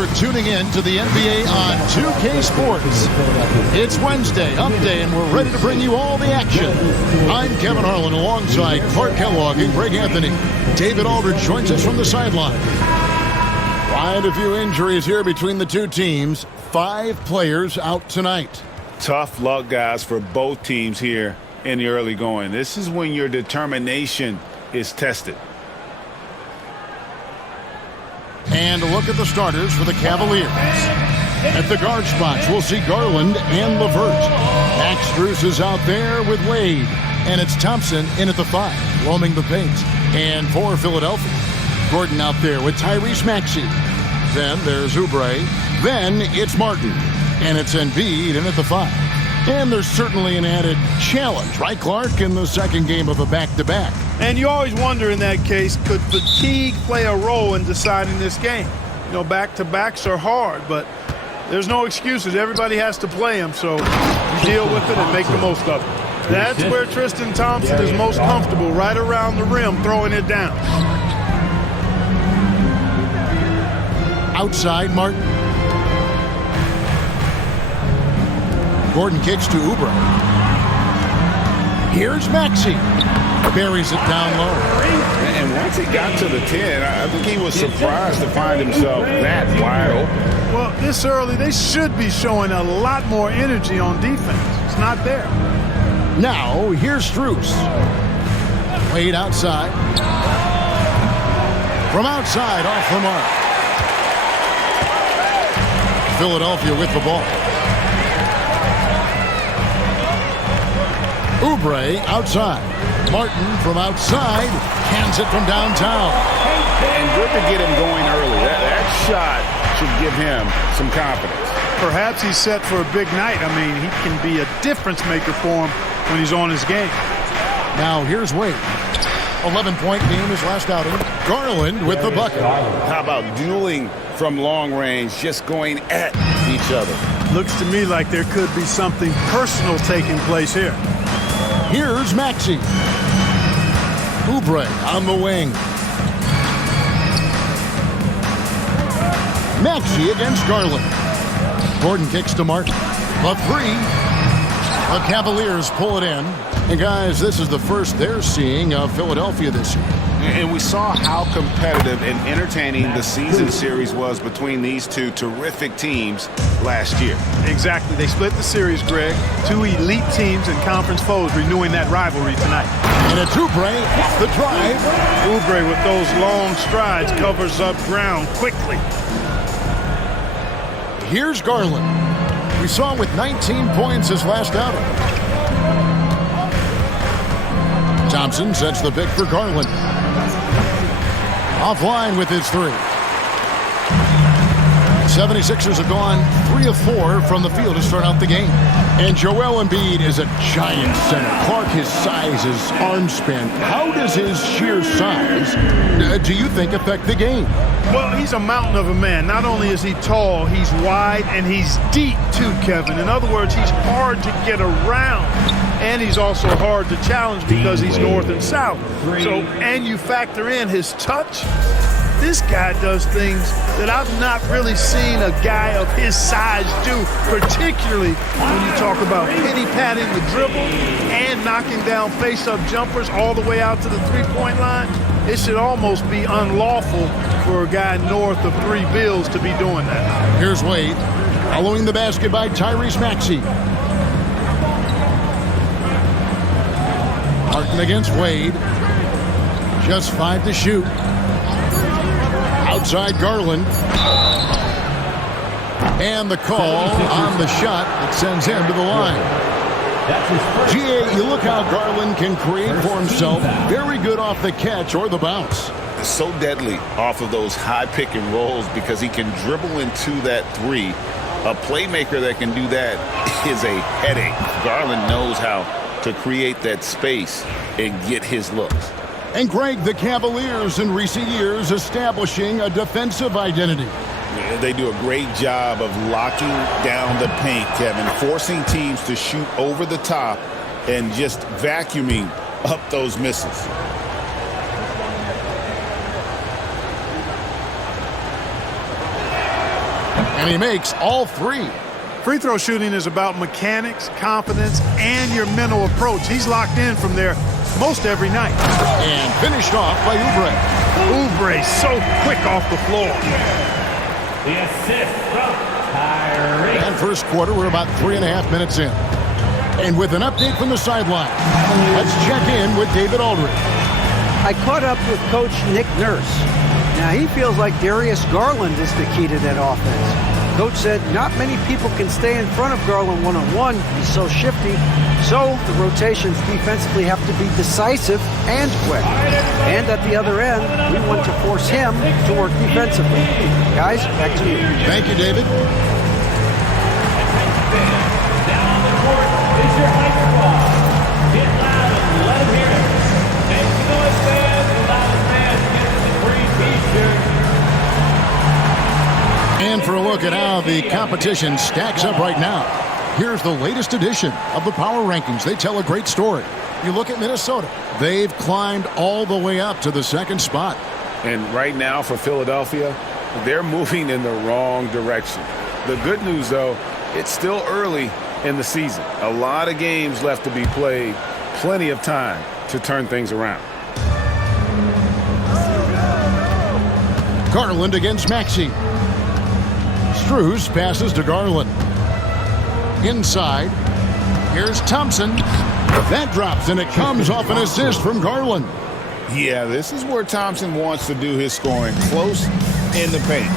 for tuning in to the NBA on 2K Sports. It's Wednesday, Hump Day, and we're ready to bring you all the action. I'm Kevin Harlan alongside Clark Kellogg and Greg Anthony. David Aldridge joins us from the sideline. Quite a few injuries here between the two teams. 5 players out tonight. Tough luck, guys, for both teams here in the early going. This is when your determination is tested. And a look at the starters for the Cavaliers. At the guard spots, we'll see Garland and LeVert. Max Strus is out there with Wade. And it's Thompson in at the 5, roaming the pace. And for Philadelphia, Gordon out there with Tyrese Maxey. Then there's Oubre. Then it's Martin. And it's Embiid in at the 5. And there's certainly an added challenge, right, Clark, in the second game of a back-to-back. And you always wonder in that case, could fatigue play a role in deciding this game? You know, back-to-backs are hard, but there's no excuses. Everybody has to play them, so you deal with it and make the most of it. That's where Tristan Thompson is most comfortable, right around the rim, throwing it down. Outside, Martin. Gordon kicks to Oubre. Here's Maxey. Buries it down low. And once he got to the 10, I think he was surprised to find himself that wide open. Well, this early, they should be showing a lot more energy on defense. It's not there. Now, here's Strus. Wade outside. From outside, off the mark. Philadelphia with the ball. Oubre outside. Martin from outside hands it from downtown. And good to get him going early. That shot should give him some confidence. Perhaps he's set for a big night. I mean, he can be a difference maker for him when he's on his game. Now here's Wade. 11-point game his last outing. Garland with the bucket. How about dueling from long range, just going at each other? Looks to me like there could be something personal taking place here. Here's Maxey. Oubre on the wing. Maxey against Garland. Gordon kicks to Martin. The 3. The Cavaliers pull it in. And guys, this is the first they're seeing of Philadelphia this year. And we saw how competitive and entertaining the season series was between these two terrific teams last year. Exactly. They split the series, Greg. 2 elite teams and conference foes renewing that rivalry tonight. And it's Oubre off the drive. Oubre with those long strides covers up ground quickly. Here's Garland. We saw him with 19 points his last outing. Thompson sets the pick for Garland. Offline with his 3. 76ers have gone 3 of 4 from the field to start out the game. And Joel Embiid is a giant center. Clark, his size, his arm span. How does his sheer size, do you think, affect the game? Well, he's a mountain of a man. Not only is he tall, he's wide, and he's deep too, Kevin. In other words, he's hard to get around. And he's also hard to challenge because he's north and south. So, and you factor in his touch. This guy does things that I've not really seen a guy of his size do, particularly when you talk about pity-patting the dribble and knocking down face-up jumpers all the way out to the three-point line. It should almost be unlawful for a guy north of 3 bills to be doing that. Here's Wade, following the basket by Tyrese Maxey. Martin against Wade. Just 5 to shoot. Outside Garland. And the call on the shot that sends him to the line. GA, you look how Garland can create for himself. Very good off the catch or the bounce. So deadly off of those high pick and rolls because he can dribble into that 3. A playmaker that can do that is a headache. Garland knows how to create that space and get his looks. And Greg, the Cavaliers in recent years establishing a defensive identity. They do a great job of locking down the paint, Kevin, forcing teams to shoot over the top and just vacuuming up those misses. And he makes all three. Free throw shooting is about mechanics, confidence, and your mental approach. He's locked in from there most every night. And finished off by Oubre. Oubre so quick off the floor. The assist from Tyree. And first quarter, we're about 3.5 minutes in. And with an update from the sideline, let's check in with David Aldridge. I caught up with Coach Nick Nurse. Now, he feels like Darius Garland is the key to that offense. Coach said not many people can stay in front of Garland one-on-one. He's so shifty. So the rotations defensively have to be decisive and quick. And at the other end, we want to force him to work defensively. Guys, back to you. Thank you, David. Down the court is your high squad. Get loud and let them hear it. Make some noise, fans. The loudest fans get the free t-shirt. And for a look at how the competition stacks up right now, here's the latest edition of the Power Rankings. They tell a great story. You look at Minnesota. They've climbed all the way up to the second spot. And right now for Philadelphia, they're moving in the wrong direction. The good news, though, it's still early in the season. A lot of games left to be played. Plenty of time to turn things around. Garland against Maxey. Strus passes to Garland. Inside. Here's Thompson. That drops, and it comes off an assist from Garland. Yeah, this is where Thompson wants to do his scoring, close in the paint.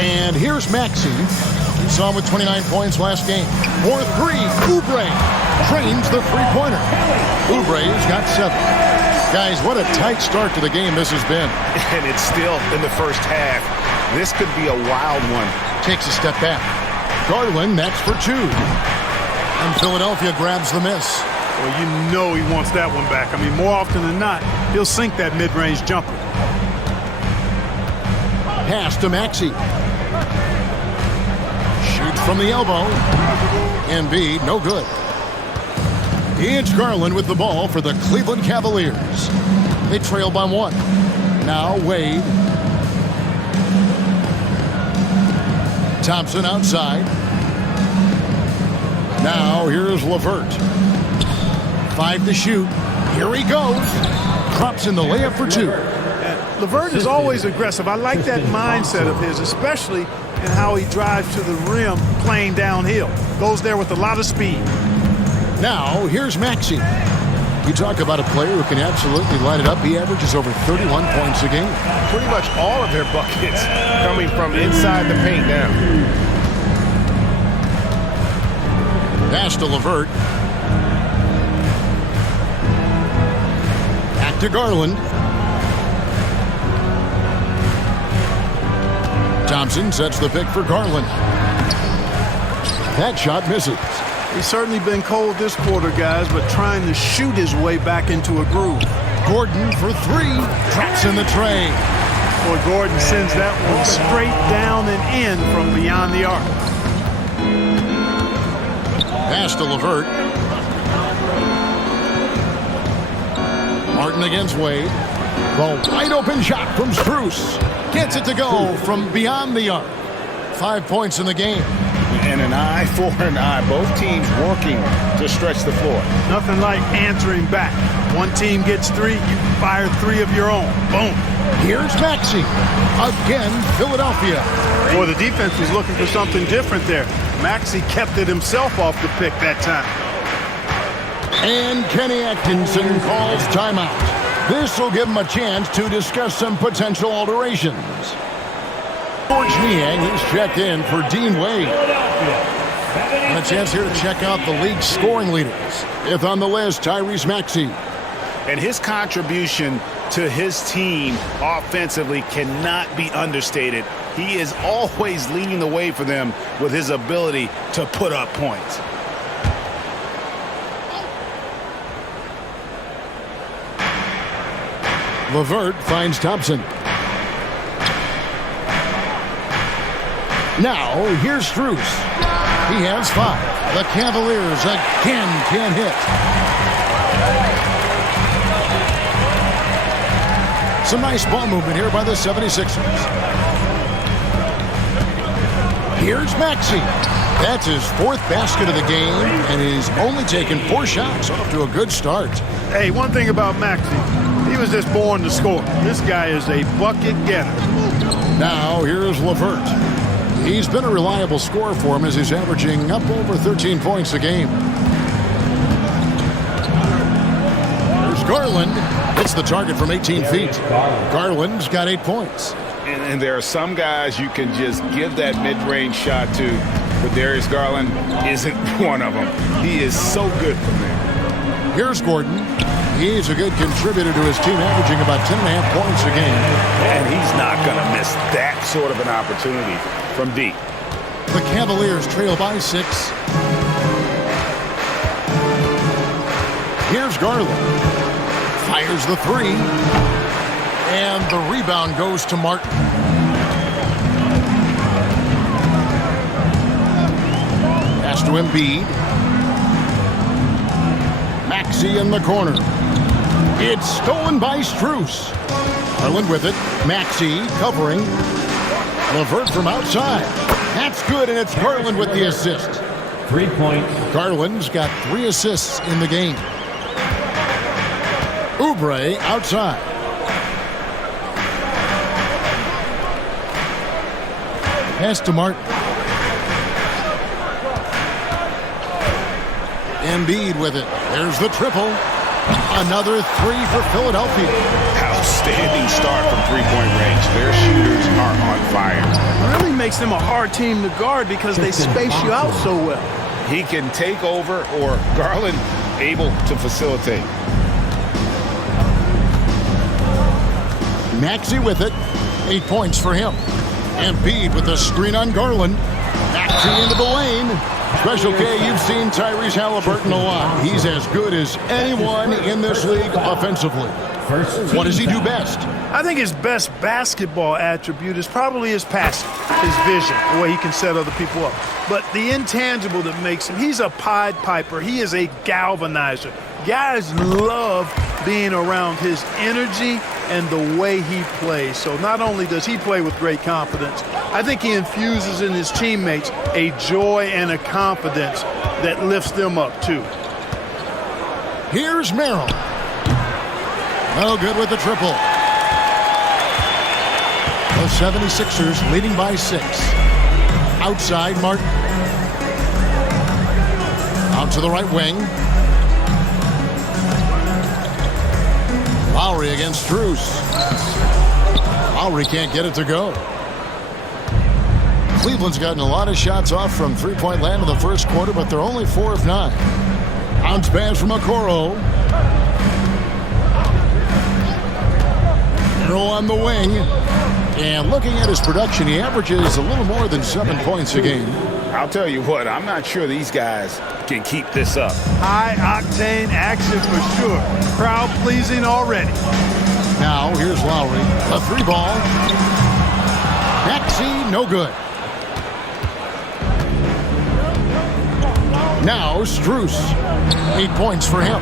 And here's Maxey. We saw him with 29 points last game. For three, Oubre trains the three-pointer. Oubre's got 7. Guys, what a tight start to the game this has been. And it's still in the first half. This could be a wild one. Takes a step back. Garland next for 2. And Philadelphia grabs the miss. Well, you know he wants that one back. I mean, more often than not, he'll sink that mid-range jumper. Pass to Maxey. Shoots from the elbow. Embiid, no good. It's Garland with the ball for the Cleveland Cavaliers. They trail by 1. Now Wade. Thompson outside. Now here's LeVert. 5 to shoot. Here he goes. Drops in the layup for 2. LeVert is always aggressive. I like that mindset of his, especially in how he drives to the rim playing downhill. Goes there with a lot of speed. Now, here's Maxey. You talk about a player who can absolutely light it up. He averages over 31 points a game. Pretty much all of their buckets coming from inside the paint now. Pass to LeVert. Back to Garland. Thompson sets the pick for Garland. That shot misses. He's certainly been cold this quarter, guys, but trying to shoot his way back into a groove. Gordon for 3. Drops in the tray. Boy, Gordon sends that one straight down and in from beyond the arc. Pass to LeVert. Martin against Wade. The wide open shot from Strus. Gets it to go from beyond the arc. 5 points in the game. And an eye for an eye. Both teams working to stretch the floor. Nothing like answering back. One team gets 3, you fire 3 of your own. Boom. Here's Maxey. Again, Philadelphia. Boy, the defense was looking for something different there. Maxey kept it himself off the pick that time. And Kenny Atkinson calls timeout. This will give him a chance to discuss some potential alterations. George Niang, he's checked in for Dean Wade. And a chance here to check out the league's scoring leaders. Fifth on the list, Tyrese Maxey. And his contribution to his team offensively cannot be understated. He is always leading the way for them with his ability to put up points. LeVert finds Thompson. Now, here's Strus. He has 5. The Cavaliers again can't hit. Some nice ball movement here by the 76ers. Here's Maxey. That's his 4th basket of the game, and he's only taken 4 shots. Off to a good start. Hey, one thing about Maxey, he was just born to score. This guy is a bucket getter. Now here's LeVert. He's been a reliable scorer for him as he's averaging up over 13 points a game. There's Garland. Hits the target from 18 feet. Garland's got 8 points. And there are some guys you can just give that mid-range shot to, but Darius Garland isn't one of them. He is so good from there. Here's Gordon. He's a good contributor to his team, averaging about 10.5 points a game. And he's not going to miss that sort of an opportunity from deep. The Cavaliers trail by 6. Here's Garland. Fires the 3. And the rebound goes to Martin. Pass to Embiid. Maxey in the corner. It's stolen by Strus. Garland with it. Maxey covering. LeVert from outside. That's good, and it's Garland with the assist. 3 points. Garland's got 3 assists in the game. Oubre outside. Pass to Martin. Embiid with it. There's the triple. Another 3 for Philadelphia. Outstanding start from three-point range. Their shooters are on fire. It really makes them a hard team to guard because they space you out so well. He can take over, or Garland able to facilitate. Maxey with it. 8 points for him. Embiid with the screen on Garland. Maxey into the lane. Special K, you've seen Tyrese Halliburton a lot. He's as good as anyone in this league offensively. What does he do best? I think his best basketball attribute is probably his passing, his vision, the way he can set other people up. But the intangible that makes him, he's a Pied Piper. He is a galvanizer. Guys love being around his energy and the way he plays. So not only does he play with great confidence, I think he infuses in his teammates a joy and a confidence that lifts them up too. Here's Merrill. No good with the triple. The 76ers leading by 6. Outside, Martin. Out to the right wing. Lowry against Strus. Lowry can't get it to go. Cleveland's gotten a lot of shots off from three-point land in the first quarter, but they're only 4 of 9. Bounce pass from Okoro. Merrill on the wing. And looking at his production, he averages a little more than 7 points a game. I'll tell you what, I'm not sure these guys can keep this up. High-octane action for sure. Crowd-pleasing already. Now, here's Lowry. A 3-ball. Maxey, no good. Now, Strus. 8 points for him.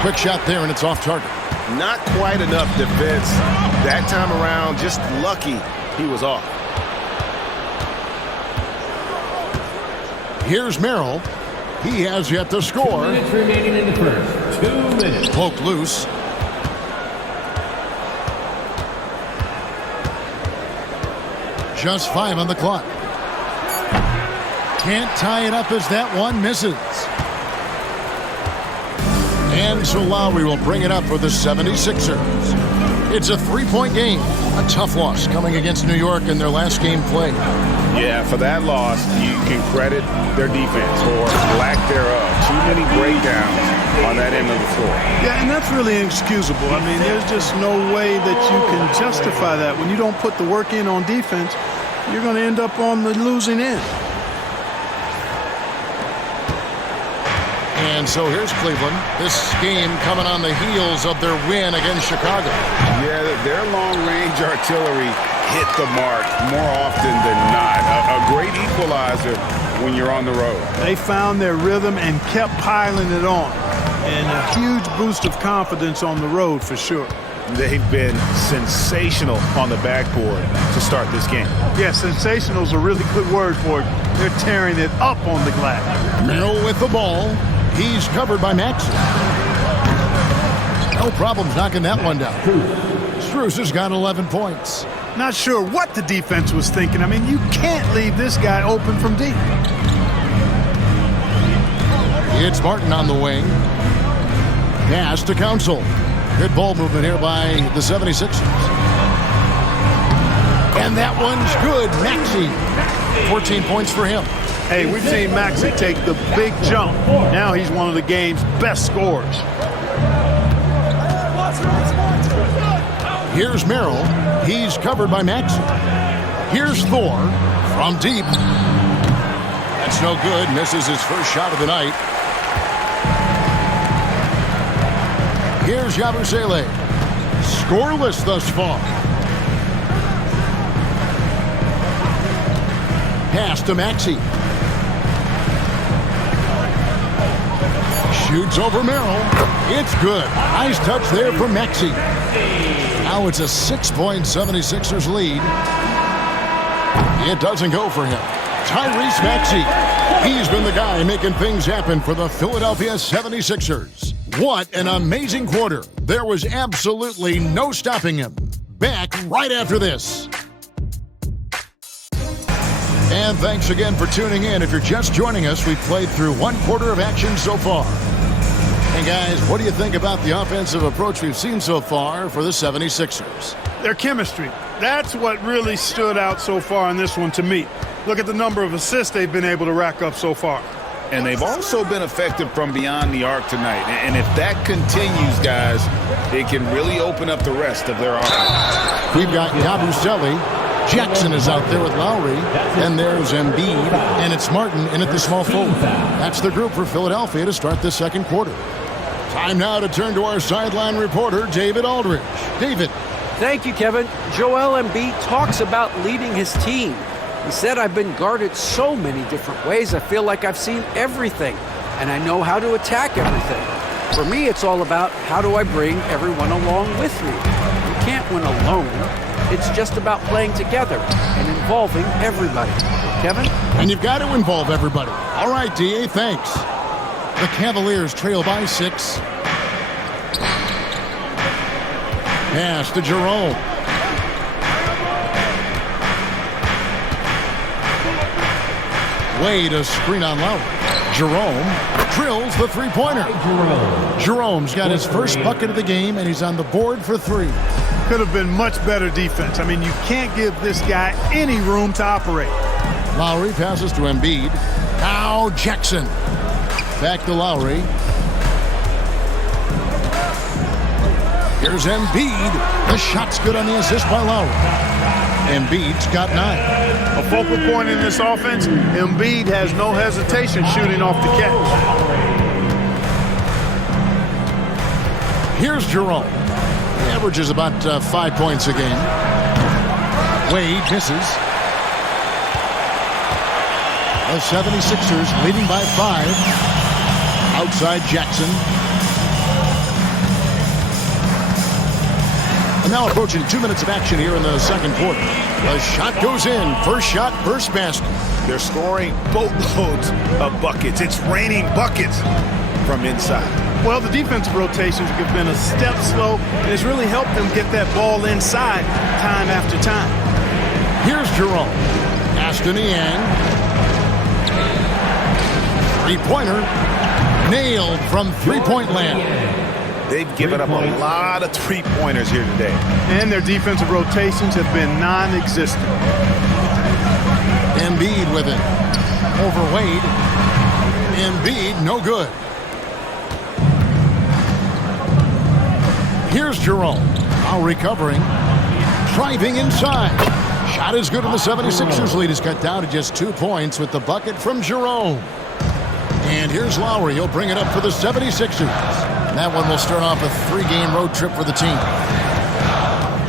Quick shot there, and it's off target. Not quite enough defense that time around. Just lucky he was off. Here's Merrill. He has yet to score. 2 minutes remaining in the first. 2 minutes. Poked loose. Just 5 on the clock. Can't tie it up as that one misses. And so Lowry will bring it up for the 76ers. It's a 3-point game. A tough loss coming against New York in their last game played. Yeah, for that loss, you can credit their defense or lack thereof. Too many breakdowns on that end of the floor. Yeah, and that's really inexcusable. I mean, there's just no way that you can justify that. When you don't put the work in on defense, you're going to end up on the losing end. And so here's Cleveland. This game coming on the heels of their win against Chicago. Yeah, their long-range artillery hit the mark more often than not. A great equalizer when you're on the road. They found their rhythm and kept piling it on. And a huge boost of confidence on the road for sure. They've been sensational on the backboard to start this game. Yeah, sensational is a really good word for it. They're tearing it up on the glass. Merrill with the ball. He's covered by Maxey. No problems knocking that one down. Strus has got 11 points. Not sure what the defense was thinking. I mean, you can't leave this guy open from deep. It's Martin on the wing. Pass to Council. Good ball movement here by the 76ers. And that one's good. Maxey. 14 points for him. Hey, we've seen Maxey take the big jump. Now he's one of the game's best scorers. Here's Merrill. He's covered by Maxey. Here's Thor from deep. That's no good. Misses his first shot of the night. Here's Yabusele. Scoreless thus far. Pass to Maxey. Shoots over Merrill. It's good. Nice touch there from Maxey. Now it's a 6-point 76ers lead. It doesn't go for him. Tyrese Maxey. He's been the guy making things happen for the Philadelphia 76ers. What an amazing quarter. There was absolutely no stopping him. Back right after this. And thanks again for tuning in. If you're just joining us, we've played through one quarter of action so far. And guys, what do you think about the offensive approach we've seen so far for the 76ers? Their chemistry. That's what really stood out so far in this one to me. Look at the number of assists they've been able to rack up so far. And they've also been effective from beyond the arc tonight. And if that continues, guys, it can really open up the rest of their offense. We've got Yabusele. Jackson is out there with Lowry. And there's Embiid. And it's Martin in at the small forward. That's the group for Philadelphia to start the second quarter. Time now to turn to our sideline reporter, David Aldridge. David. Thank you, Kevin. Joel Embiid talks about leading his team. He said, I've been guarded so many different ways, I feel like I've seen everything, and I know how to attack everything. For me, it's all about how do I bring everyone along with me. You can't win alone. It's just about playing together and involving everybody. Kevin? And you've got to involve everybody. All right, D.A., thanks. The Cavaliers trail by 6. Pass to Jerome. Wade a screen on Lowry. Jerome drills the three-pointer. Jerome's got his first bucket of the game, and he's on the board for 3. Could have been much better defense. I mean, you can't give this guy any room to operate. Lowry passes to Embiid. Now Jackson. Back to Lowry. Here's Embiid. The shot's good on the assist by Lowry. Embiid's got 9. A focal point in this offense, Embiid has no hesitation shooting off the catch. Here's Jerome. He averages about 5 points a game. Wade misses. The 76ers leading by 5. Outside Jackson. And now approaching 2 minutes of action here in the second quarter. The shot goes in. First shot, first basket. They're scoring boatloads of buckets. It's raining buckets from inside. Well, the defensive rotations have been a step slow, and it's really helped them get that ball inside time after time. Here's Jerome. Pass to Niang. Three-pointer. Nailed from three-point land. They've given up a lot of three-pointers here today. And their defensive rotations have been non-existent. Embiid with it. Over Wade. Embiid, no good. Here's Jerome. Now recovering. Driving inside. Shot is good, and the 76ers lead is cut down to just 2 points with the bucket from Jerome. And here's Lowry. He'll bring it up for the 76ers. That one will start off a 3-game road trip for the team.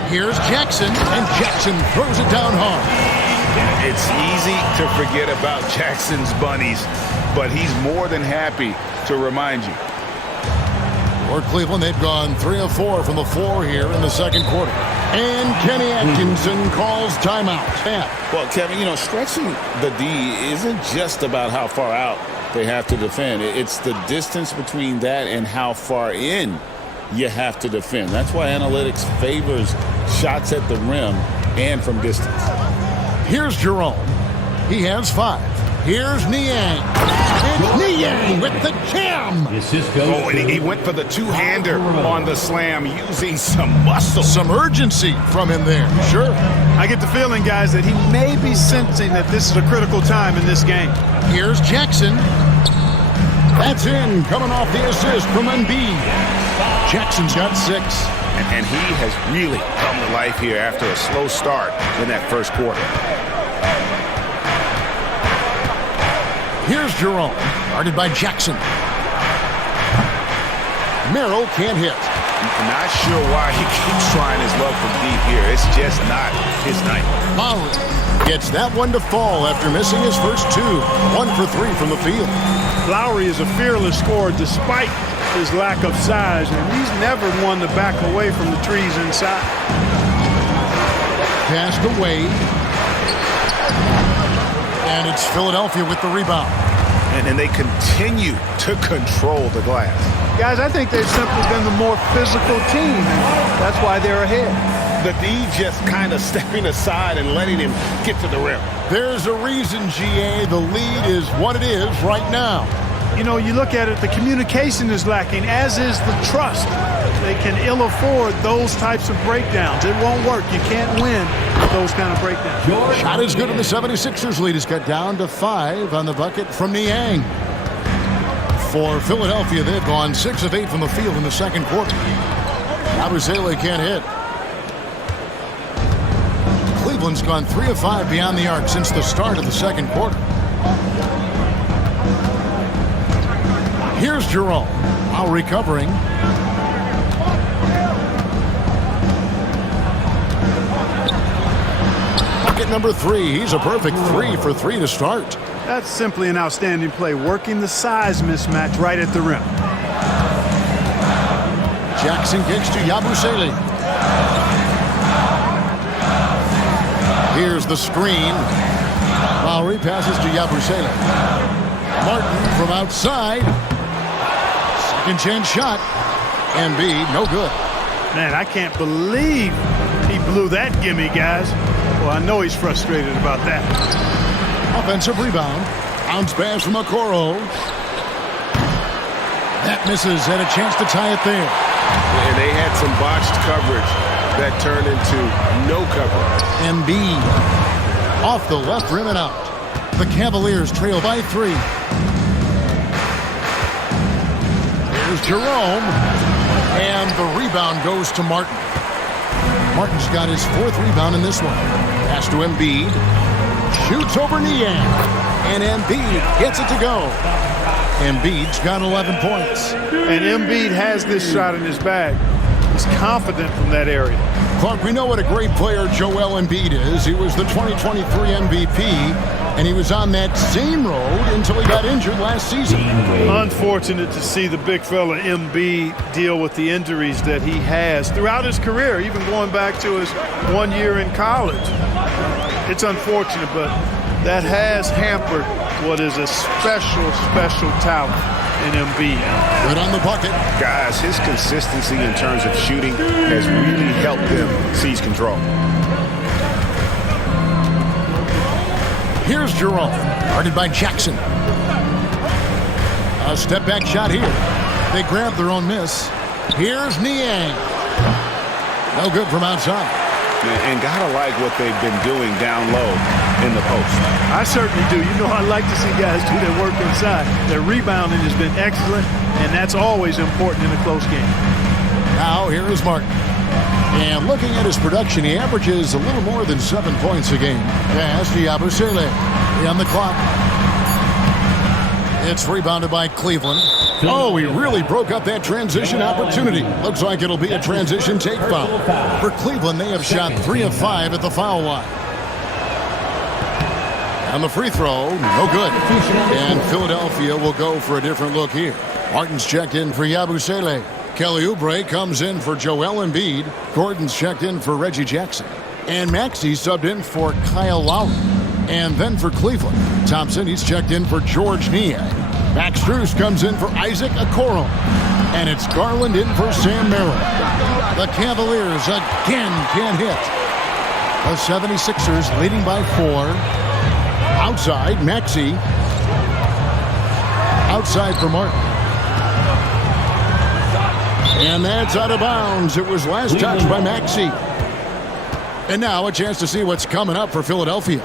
Here's Jackson, and Jackson throws it down hard. It's easy to forget about Jackson's bunnies, but he's more than happy to remind you. For Cleveland, they've gone 3 of 4 from the floor here in the second quarter. And Kenny Atkinson calls timeout. Well, Kevin, stretching the D isn't just about how far out they have to defend. It's the distance between that and how far in you have to defend. That's why analytics favors shots at the rim and from distance. Here's Jerome. He has 5. Here's Niang. It's Niang with the jam. Oh, and he went for the two-hander on the slam using some muscle. Some urgency from him there. Sure. I get the feeling, guys, that he may be sensing that this is a critical time in this game. Here's Jackson. That's in, coming off the assist from Embiid. Jackson's got 6. And he has really come to life here after a slow start in that first quarter. Here's Jerome, guarded by Jackson. Merrill can't hit. Not sure why he keeps trying his luck from deep here. It's just not his night. Lowry gets that one to fall after missing his first 2. 1 for 3 from the field. Lowry is a fearless scorer despite his lack of size, and he's never one to back away from the trees inside. Passed away. And it's Philadelphia with the rebound. And they continue to control the glass. Guys, I think they've simply been the more physical team, and that's why they're ahead. The D just kind of stepping aside and letting him get to the rim. There's a reason, GA, the lead is what it is right now. You look at it, the communication is lacking, as is the trust. They can ill afford those types of breakdowns. It won't work. You can't win with those kind of breakdowns. Shot is good, and the 76ers lead is cut down to 5 on the bucket from Niang. For Philadelphia, they've gone 6 of 8 from the field in the second quarter. Yabusele can't hit. Cleveland's gone 3 of 5 beyond the arc since the start of the second quarter. Here's Jerome, now recovering. Bucket number 3. He's a perfect 3 for 3 to start. That's simply an outstanding play, working the size mismatch right at the rim. Jackson kicks to Yabusele. Here's the screen. Lowry passes to Yabusele. Martin from outside. Second chance shot. Embiid, no good. Man, I can't believe he blew that gimme, guys. Well, I know he's frustrated about that. Offensive rebound. Bounce pass from Okoro. That misses, and a chance to tie it there. And they had some botched coverage that turned into no coverage. Embiid off the left rim and out. The Cavaliers trail by 3. Here's Jerome. And the rebound goes to Martin. Martin's got his 4th rebound in this one. Pass to Embiid. Shoots over Niang. And Embiid gets it to go. Embiid's got 11 points. And Embiid has this shot in his bag. He's confident from that area. Clark, we know what a great player Joel Embiid is. He was the 2023 MVP, and he was on that same road until he got injured last season. Unfortunate to see the big fella Embiid deal with the injuries that he has throughout his career, even going back to his 1 year in college. It's unfortunate, but that has hampered what is a special talent in Embiid. Good on the bucket. Guys, his consistency in terms of shooting has really helped them seize control. Here's Jerome, guarded by Jackson. A step-back shot here. They grab their own miss. Here's Niang. No good from outside. And gotta like what they've been doing down low in the post. I certainly do. I like to see guys do their work inside. Their rebounding has been excellent, and that's always important in a close game. Now here is Martin. And looking at his production, he averages a little more than 7 points a game. Pass to Yabusele. On the clock. It's rebounded by Cleveland. Oh, he really broke up that transition opportunity. Looks like it'll be a transition take foul. For Cleveland, they have shot 3 of 5 at the foul line. And the free throw, no good. And Philadelphia will go for a different look here. Martin's checked in for Yabusele. Kelly Oubre comes in for Joel Embiid. Gordon's checked in for Reggie Jackson. And Maxey subbed in for Kyle Lowry. And then for Cleveland, Thompson, he's checked in for George Niang. Max Strus comes in for Isaac Okoro. And it's Garland in for Sam Merrill. The Cavaliers again can't hit. The 76ers leading by 4. Outside, Maxey. Outside for Martin. And that's out of bounds. It was last touched by Maxey. And now a chance to see what's coming up for Philadelphia.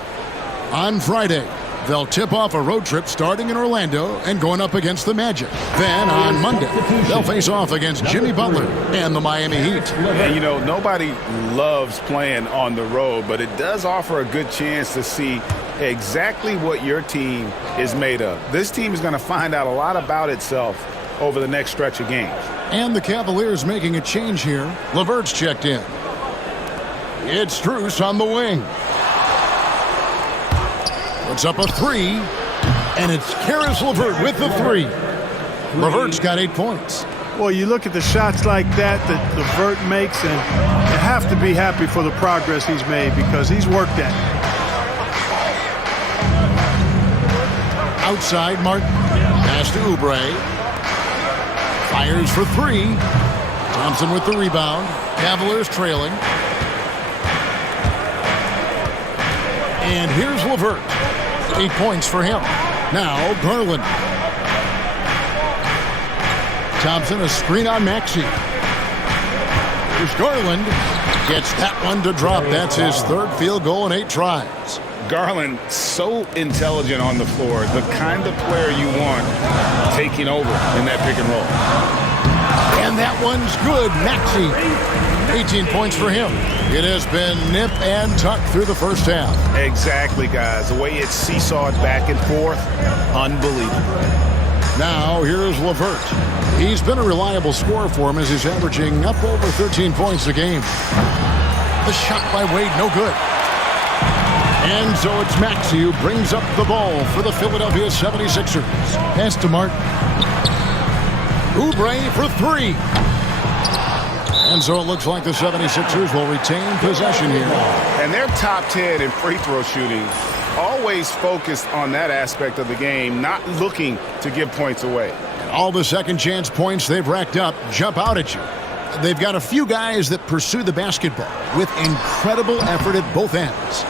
On Friday, they'll tip off a road trip starting in Orlando and going up against the Magic. Then on Monday, they'll face off against Jimmy Butler and the Miami Heat. And, you know, nobody loves playing on the road, but it does offer a good chance to see exactly what your team is made of. This team is going to find out a lot about itself over the next stretch of games. And the Cavaliers making a change here. LeVert's checked in. It's Strus on the wing. Puts up a 3, and it's Caris LeVert with the 3. LeVert's got 8 points. Well, you look at the shots like that LeVert makes, and you have to be happy for the progress he's made because he's worked at it. Outside, Martin. Pass to Oubre. Fires for 3. Thompson with the rebound. Cavaliers trailing. And here's LeVert. 8 points for him. Now Garland. Thompson, a screen on Maxey. Here's Garland. Gets that one to drop. That's his 3rd field goal in 8 tries. Garland, so intelligent on the floor, the kind of player you want taking over in that pick and roll. And that one's good. Maxey, 18 points for him. It has been nip and tuck through the first half. Exactly, guys. The way it's seesawed back and forth, unbelievable. Now, here's LeVert. He's been a reliable scorer for him as he's averaging up over 13 points a game. The shot by Wade, no good. And so it's Maxey who brings up the ball for the Philadelphia 76ers. Pass to Martin. Oubre for 3. And so it looks like the 76ers will retain possession here. And they're top 10 in free throw shooting. Always focused on that aspect of the game, not looking to give points away. And all the second chance points they've racked up jump out at you. They've got a few guys that pursue the basketball with incredible effort at both ends.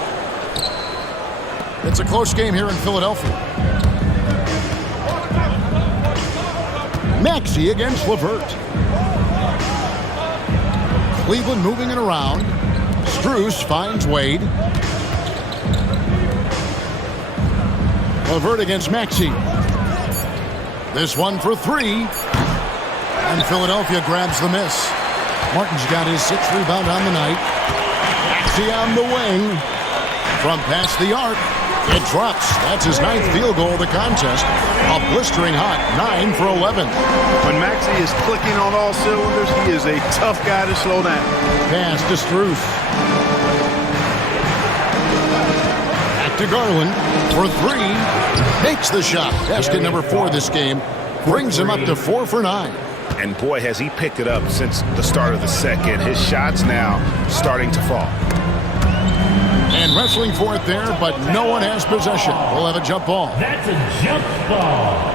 It's a close game here in Philadelphia. Maxey against LeVert. Cleveland moving it around. Strus finds Wade. LeVert against Maxey. This one for 3. And Philadelphia grabs the miss. Martin's got his 6th rebound on the night. Maxey on the wing. From past the arc. It drops. That's his 9th field goal of the contest. A blistering hot 9 for 11. When Maxey is clicking on all cylinders, he is a tough guy to slow down. Pass to Strus. Back to Garland for 3. Makes the shot. Basket number 4 this game. Brings him up to 4 for 9. And boy, has he picked it up since the start of the second. His shots now starting to fall. And wrestling for it there, but no one has possession. We'll have a jump ball. That's a jump ball.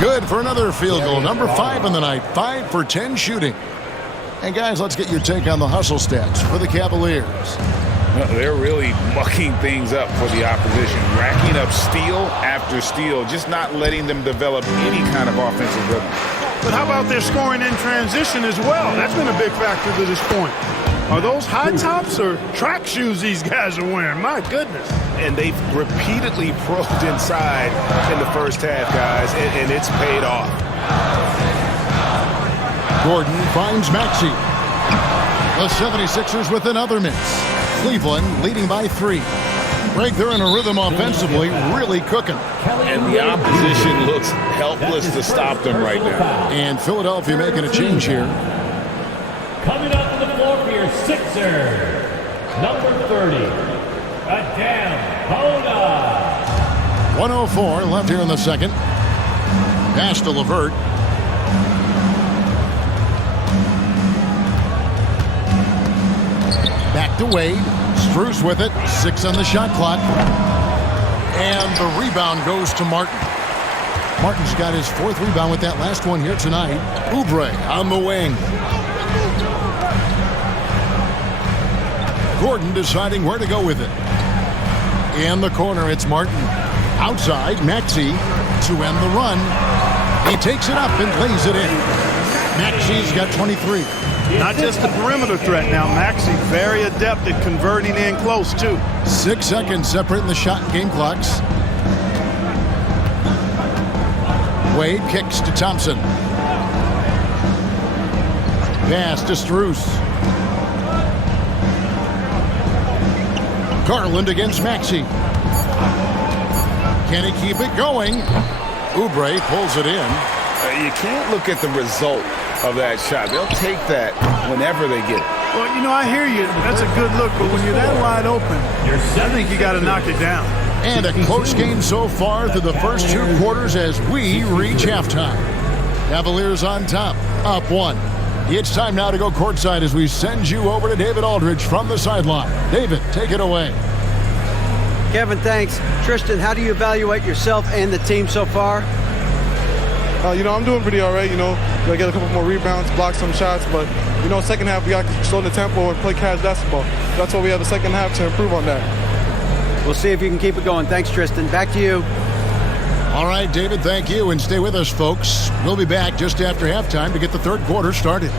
Good for another field goal. Number 5 in the night. 5 for 10 shooting. And guys, let's get your take on the hustle stats for the Cavaliers. They're really mucking things up for the opposition, racking up steal after steal, just not letting them develop any kind of offensive rhythm. But how about their scoring in transition as well? That's been a big factor to this point. Are those high tops or track shoes these guys are wearing? My goodness. And they've repeatedly probed inside in the first half, guys, and it's paid off. Gordon finds Maxey. The 76ers with another miss. Cleveland leading by 3. Greg, they're in a rhythm offensively, really cooking. And the opposition looks helpless to stop them right now. And Philadelphia making a change here. Coming up to the floor for your Sixers, number 30, Adam Bona. 1:04 left here in the second. Pass to LeVert. Back to Wade. Strus with it. 6 on the shot clock. And the rebound goes to Martin. Martin's got his 4th rebound with that last one here tonight. Oubre on the wing. Gordon deciding where to go with it. In the corner, it's Martin. Outside, Maxey to end the run. He takes it up and lays it in. Maxey's got 23. Not just the perimeter threat now. Maxey very adept at converting in close, too. 6 seconds separating the shot and game clocks. Wade kicks to Thompson. Pass to Strus. Garland against Maxey. Can he keep it going? Oubre pulls it in. You can't look at the result of that shot. They'll take that whenever they get it. Well, you know, I hear you. That's a good look, but when you're that wide open, I think you got to knock it down. And a close game so far through the first 2 quarters as we reach halftime. Cavaliers on top, up 1. It's time now to go courtside as we send you over to David Aldridge from the sideline. David, take it away. Kevin, thanks. Tristan, how do you evaluate yourself and the team so far? I'm doing pretty all right. Gotta get a couple more rebounds, block some shots, but second half we got to slow the tempo and play cash basketball. That's why we have the second half to improve on that. We'll see if you can keep it going. Thanks, Tristan. Back to you. All right, David, thank you, and stay with us, folks. We'll be back just after halftime to get the 3rd quarter started.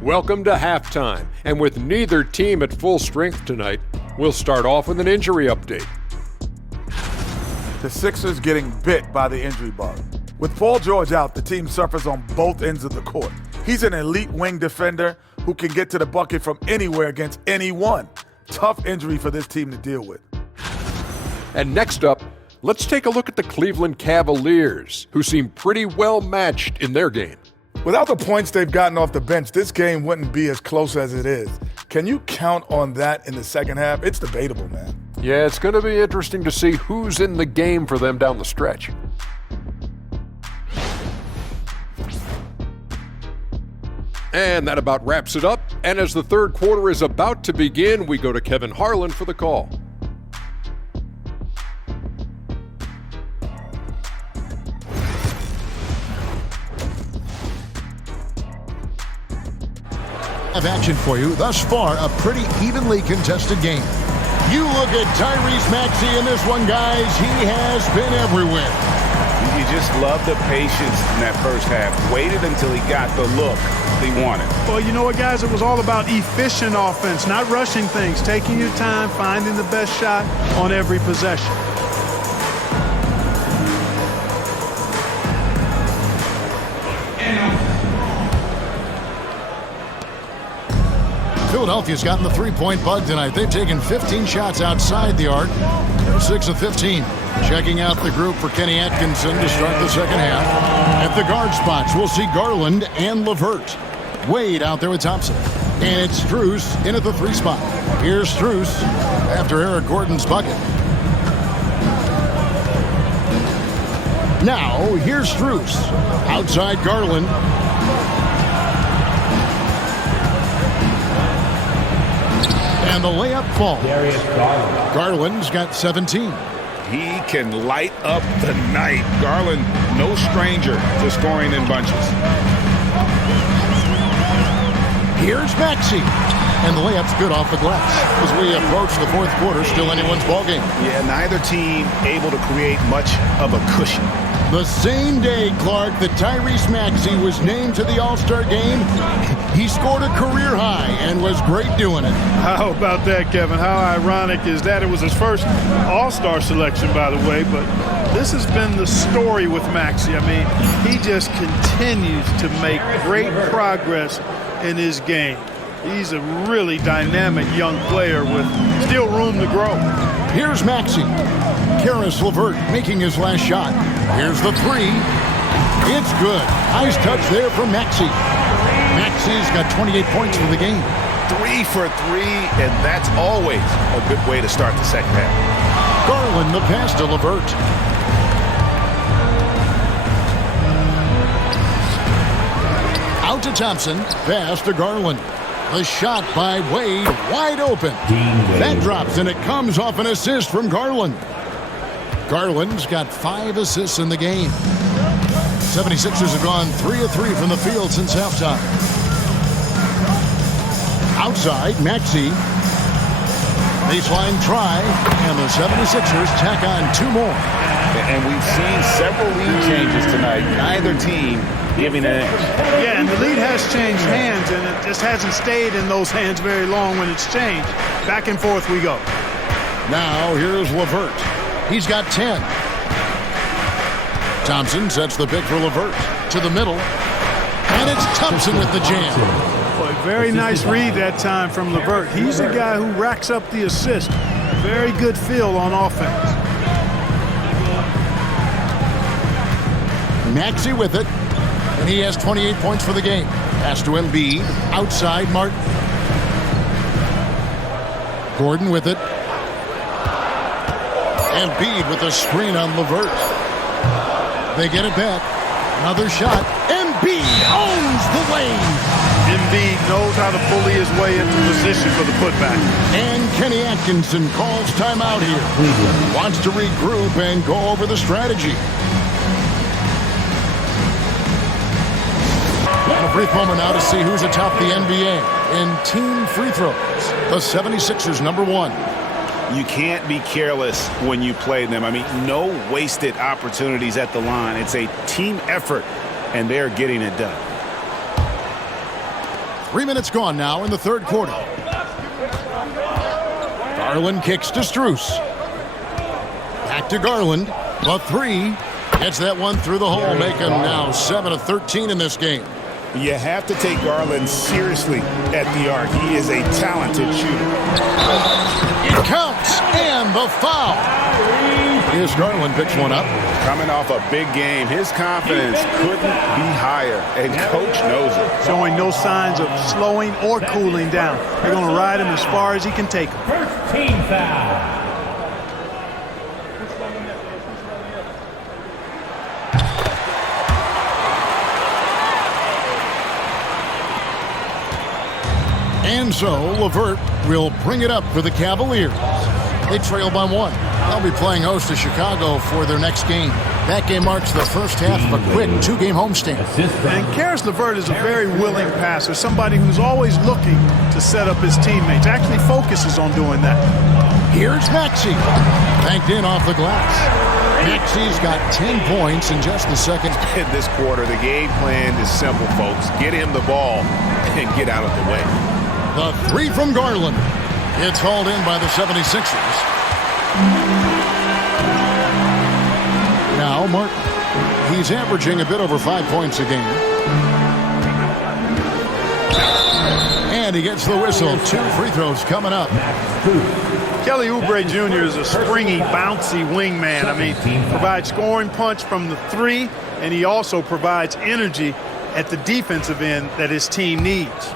Welcome to halftime, and with neither team at full strength tonight, we'll start off with an injury update. The Sixers getting bit by the injury bug. With Paul George out, the team suffers on both ends of the court. He's an elite wing defender who can get to the bucket from anywhere against anyone. Tough injury for this team to deal with. And next up, let's take a look at the Cleveland Cavaliers, who seem pretty well matched in their game. Without the points they've gotten off the bench, this game wouldn't be as close as it is. Can you count on that in the second half? It's debatable, man. Yeah, it's going to be interesting to see who's in the game for them down the stretch. And that about wraps it up. And as the 3rd quarter is about to begin, we go to Kevin Harlan for the call. Of action for you. Thus far, a pretty evenly contested game. You look at Tyrese Maxey in this one, guys. He has been everywhere. You just love the patience in that first half. Waited until he got the look he wanted. Well, you know what, guys? It was all about efficient offense, not rushing things, taking your time, finding the best shot on every possession. Philadelphia's gotten the 3-point bug tonight. They've taken 15 shots outside the arc. They're 6 of 15. Checking out the group for Kenny Atkinson to start the second half. At the guard spots, we'll see Garland and LeVert. Wade out there with Thompson. And it's Strus in at the 3 spot. Here's Strus after Eric Gordon's bucket. Now, here's Strus. Outside Garland. And the layup falls. Garland's got 17. He can light up the night. Garland, no stranger to scoring in bunches. Here's Maxey. And the layup's good off the glass. As we approach the 4th quarter, still anyone's ballgame. Yeah, neither team able to create much of a cushion. The same day, Clark, that Tyrese Maxey was named to the All-Star game, he scored a career high and was great doing it. How about that, Kevin? How ironic is that? It was his first All-Star selection, by the way, but this has been the story with Maxey. I mean, he just continues to make great progress in his game. He's a really dynamic young player with still room to grow. Here's Maxey. Karis LeVert making his last shot. Here's the three. It's good. Nice touch there from Maxey. Maxey's got 28 points for the game. 3 for 3, and that's always a good way to start the second half. Garland the pass to LeVert. Out to Thompson. Pass to Garland. The shot by Wade, wide open. That drops, and it comes off an assist from Garland. Garland's got 5 assists in the game. 76ers have gone 3 of 3 from the field since halftime. Outside, Maxey. Baseline try, and the 76ers tack on 2 more. And we've seen several lead changes tonight. Neither team giving an edge. Yeah, and the lead has changed hands, and it just hasn't stayed in those hands very long when it's changed. Back and forth we go. Now here's LeVert. He's got 10. Thompson sets the pick for LeVert to the middle. And it's Thompson with the jam. Boy, very nice read that time from LeVert. He's the guy who racks up the assist. Very good feel on offense. Maxey with it. And he has 28 points for the game. Pass to Embiid. Outside, Martin. Gordon with it. Embiid with a screen on LeVert. They get it back. Another shot. Embiid owns the lane. Embiid knows how to bully his way into position for the putback. And Kenny Atkinson calls timeout here. Wants to regroup and go over the strategy. A brief moment now to see who's atop the NBA in team free throws. The 76ers #1. You can't be careless when you play them. I mean, no wasted opportunities at the line. It's a team effort, and they're getting it done. 3 minutes gone now in the third quarter. Garland kicks to Strus. Back to Garland. The three. Gets that one through the hole. Make him now 7 of 13 in this game. You have to take Garland seriously at the arc. He is a talented shooter. It counts, and the foul. Here's Garland, picks one up. Coming off a big game, his confidence couldn't be higher, and Coach knows it. Showing no signs of slowing or cooling down. They're going to ride him as far as he can take him. First team foul. And so LeVert will bring it up for the Cavaliers. They trail by 1. They'll be playing host to Chicago for their next game. That game marks the first half of a quick 2-game homestand. And Karis LeVert is a very willing passer, somebody who's always looking to set up his teammates, actually focuses on doing that. Here's Maxey. Banked in off the glass. Maxey's got 10 points in just the second. In this quarter, the game plan is simple, folks. Get him the ball and get out of the way. The three from Garland. It's hauled in by the 76ers. Now, Martin. He's averaging a bit over 5 points a game. And he gets the whistle. 2 free throws coming up. Kelly Oubre Jr. is a springy, bouncy wingman. I mean, provides scoring punch from the 3, and he also provides energy at the defensive end that his team needs.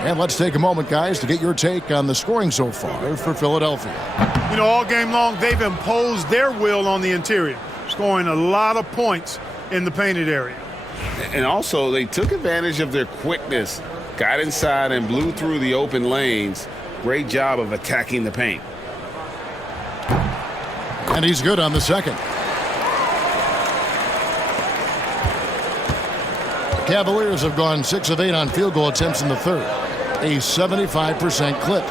And let's take a moment, guys, to get your take on the scoring so far for Philadelphia. You know, all game long, they've imposed their will on the interior, scoring a lot of points in the painted area. And also, they took advantage of their quickness, got inside and blew through the open lanes. Great job of attacking the paint. And he's good on the second. The Cavaliers have gone 6 of 8 on field goal attempts in the third. A 75% clip.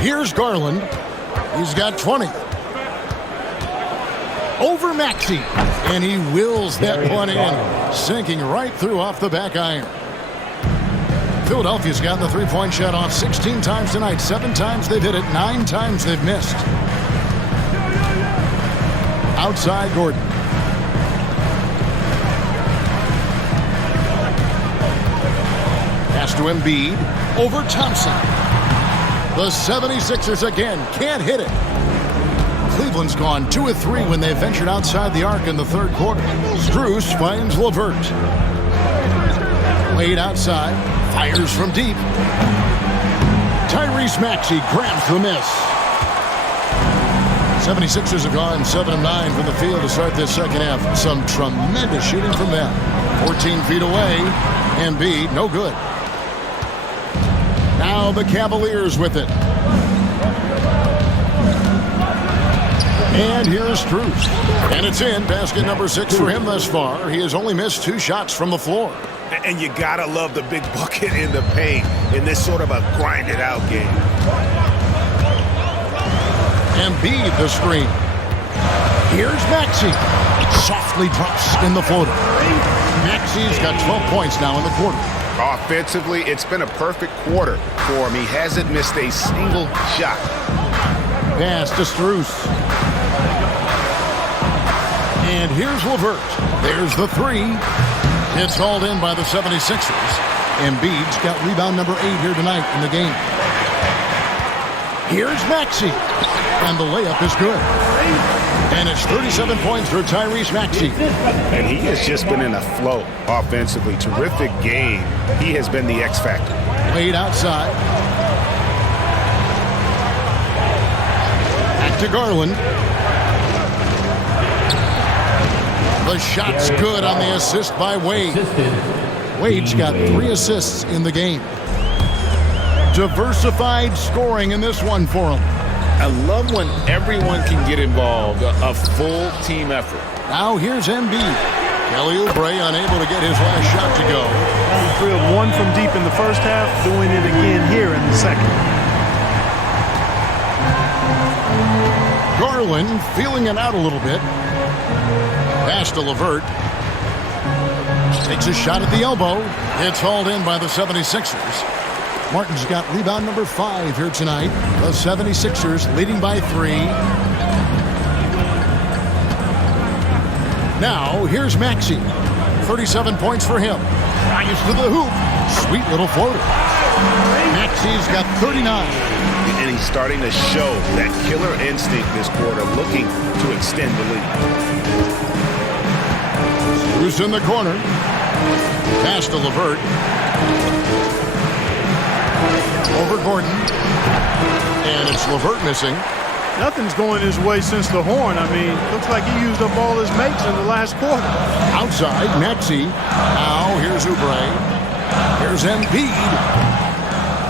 Here's Garland. He's got 20. Over Maxey. And he wills that one in, sinking right through off the back iron. Philadelphia's gotten the three-point shot off 16 times tonight. 7 times they've hit it, 9 times they've missed. Outside Gordon. to Embiid. Over Thompson. The 76ers again can't hit it. Cleveland's gone 2 of 3 when they ventured outside the arc in the third quarter. Strus finds LeVert. Wade outside. Fires from deep. Tyrese Maxey grabs the miss. 76ers have gone 7 of 9 from the field to start this second half. Some tremendous shooting from them. 14 feet away. Embiid, no good. Now the Cavaliers with it. And here's Strus. And it's in. Basket number 6 for him thus far. He has only missed 2 shots from the floor. And you gotta love the big bucket in the paint in this sort of a grinded-out game. Embiid the screen. Here's Maxey. Softly drops in the floater. Maxey's got 12 points now in the quarter. Offensively, it's been a perfect quarter for him. He hasn't missed a single shot. Pass to Strus. And here's LeVert. There's the 3. It's hauled in by the 76ers. Embiid's got rebound number 8 here tonight in the game. Here's Maxey. And the layup is good. And it's 37 points for Tyrese Maxey. And he has just been in a flow offensively. Terrific game. He has been the X factor. Wade outside. Back to Garland. The shot's good on the assist by Wade. Wade's got 3 assists in the game. Diversified scoring in this one for him. I love when everyone can get involved, a full team effort. Now here's Embiid. Kelly Oubre unable to get his last shot to go. He drilled 1 from deep in the first half, doing it again here in the second. Garland feeling it out a little bit. Pass to LeVert. Takes a shot at the elbow. It's hauled in by the 76ers. Martin's got rebound number 5 here tonight. The 76ers leading by 3. Now, here's Maxey. 37 points for him. Drives to the hoop. Sweet little floater. Maxey's got 39. And he's starting to show that killer instinct this quarter, looking to extend the lead. Who's in the corner? Pass to LeVert. Over Gordon. And it's LeVert missing. Nothing's going his way since the horn. I mean, looks like he used up all his mates in the last quarter. Outside, Maxey. Now, here's Oubre. Here's Embiid.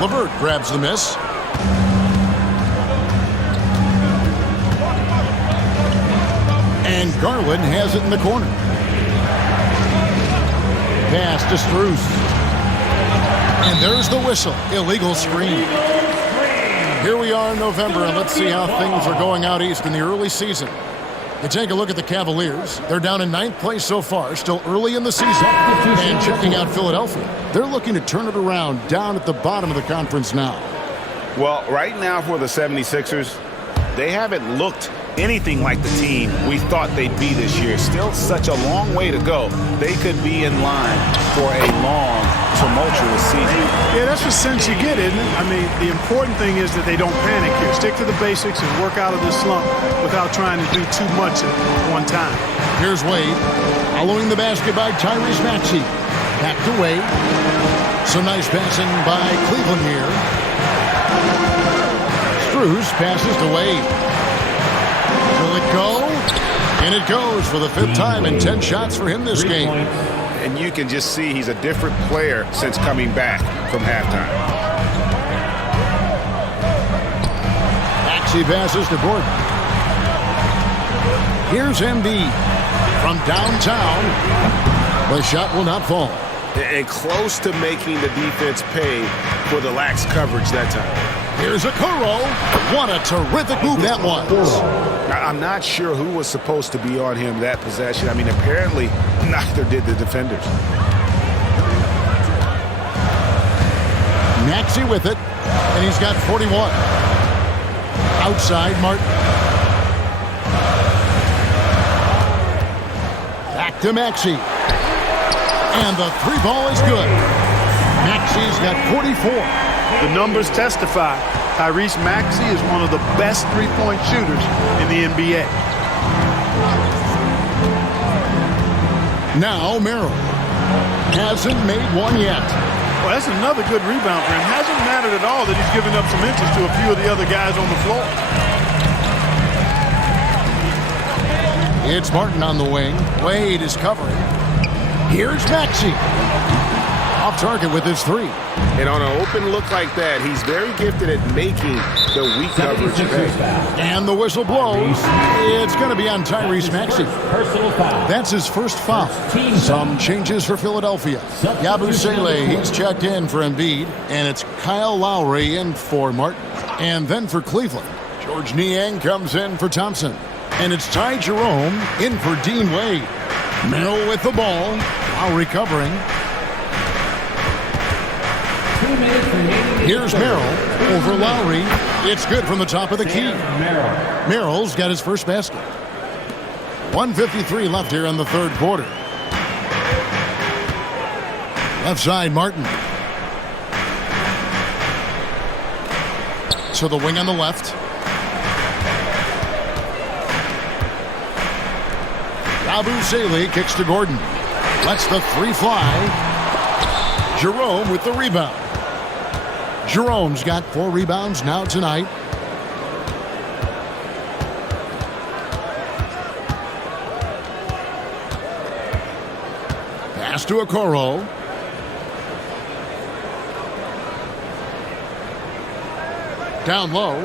LeVert grabs the miss. And Garland has it in the corner. Pass to Strus. And there's the whistle. Illegal screen. Here we are in November, and let's see how things are going out east in the early season. You take a look at the Cavaliers. They're down in 9th place so far, still early in the season. And checking out Philadelphia. They're looking to turn it around down at the bottom of the conference now. Well, right now for the 76ers, they haven't looked anything like the team we thought they'd be this year. Still such a long way to go. They could be in line for a long, tumultuous season. Yeah, that's the sense you get, isn't it? I mean, the important thing is that they don't panic here. Stick to the basics and work out of this slump without trying to do too much at one time. Here's Wade. Following the basket by Tyrese Maxey. Back to Wade. Some nice passing by Cleveland here. Strus passes to Wade. Will it go? And it goes for the 5th time in 10 shots for him this game. And you can just see he's a different player since coming back from halftime. Maxey passes to Gordon. Here's Embiid from downtown. The shot will not fall. And close to making the defense pay for the lax coverage that time. Here's Okoro. What a terrific move that was. I'm not sure who was supposed to be on him that possession. I mean, apparently neither did the defenders. Maxey with it, and he's got 41. Outside, Martin. Back to Maxey. And the 3 ball is good. Maxey's got 44. The numbers testify. Tyrese Maxey is one of the best three-point shooters in the NBA. Now Merrill hasn't made one yet. Well, that's another good rebound for him. Hasn't mattered at all that he's given up some inches to a few of the other guys on the floor. It's Martin on the wing. Wade is covering. Here's Maxey. Off target with his three. And on an open look like that, he's very gifted at making the weak coverage pay. And the whistle blows. It's going to be on Tyrese Maxey. Personal foul. That's his first foul. Some changes for Philadelphia. Yabusele, he's checked in for Embiid. And it's Kyle Lowry in for Martin. And then for Cleveland, George Niang comes in for Thompson. And it's Ty Jerome in for Dean Wade. Merrill with the ball. Lowry covering. Here's Merrill over Lowry. It's good from the top of the key. Merrill's got his first basket. 1:53 left here in the third quarter. Left side, Martin. To the wing on the left. Yabusele kicks to Gordon. Lets the three fly. Jerome with the rebound. Jerome's got 4 rebounds now tonight. Pass to Okoro. Down low.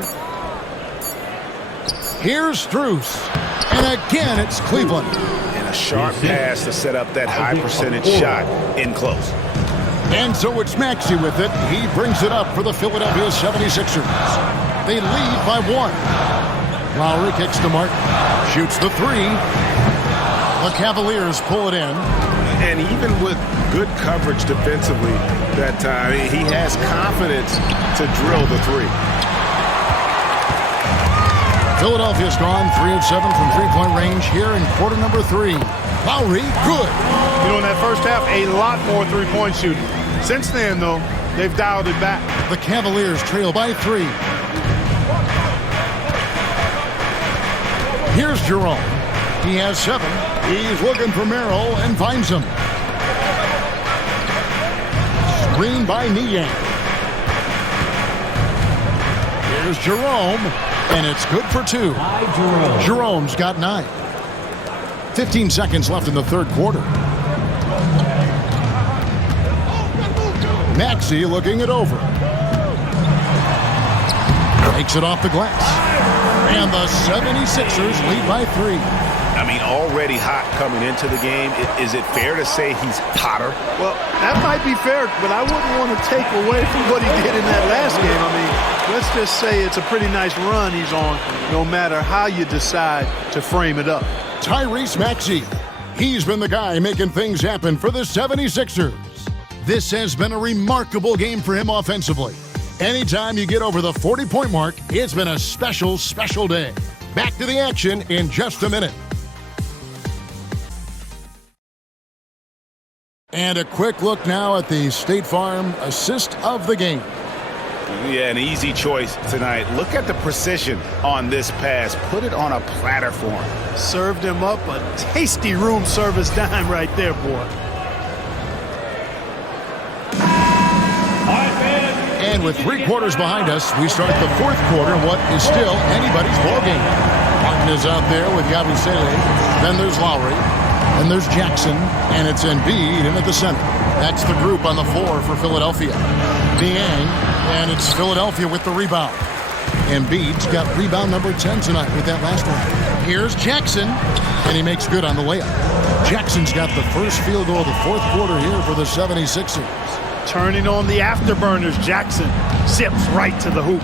Here's Strus. And again, it's Cleveland. And a sharp pass to set up that high percentage shot in close. And so it's Maxey with it. He brings it up for the Philadelphia 76ers. They lead by 1. Lowry kicks to Martin. Shoots the three. The Cavaliers pull it in. And even with good coverage defensively that time, he has confidence to drill the three. Philadelphia's gone 3 of 7 from three-point range here in quarter number 3. Lowry, good. You know, in that first half, a lot more three-point shooting. Since then, though, they've dialed it back. The Cavaliers trail by 3. Here's Jerome. He has 7. He's looking for Merrill and finds him. Screen by Niang. Here's Jerome, and it's good for 2. Jerome's got 9. 15 seconds left in the third quarter. Maxey looking it over. Takes it off the glass. And the 76ers lead by 3. I mean, already hot coming into the game. Is it fair to say he's hotter? Well, that might be fair, but I wouldn't want to take away from what he did in that last game. I mean, let's just say it's a pretty nice run he's on, no matter how you decide to frame it up. Tyrese Maxey. He's been the guy making things happen for the 76ers. This has been a remarkable game for him offensively. Anytime you get over the 40-point mark, it's been a special, special day. Back to the action in just a minute. And a quick look now at the State Farm assist of the game. Yeah, an easy choice tonight. Look at the precision on this pass. Put it on a platter for him. Served him up a tasty room service dime right there, boy. And with 3 quarters behind us, we start the fourth quarter, what is still anybody's ballgame. Martin is out there with Yabusele. Then there's Lowry. Then there's Jackson. And it's Embiid in at the center. That's the group on the floor for Philadelphia. Niang, and it's Philadelphia with the rebound. Embiid's got rebound number 10 tonight with that last one. Here's Jackson, and he makes good on the layup. Jackson's got the first field goal of the fourth quarter here for the 76ers. Turning on the afterburners, Jackson zips right to the hoop.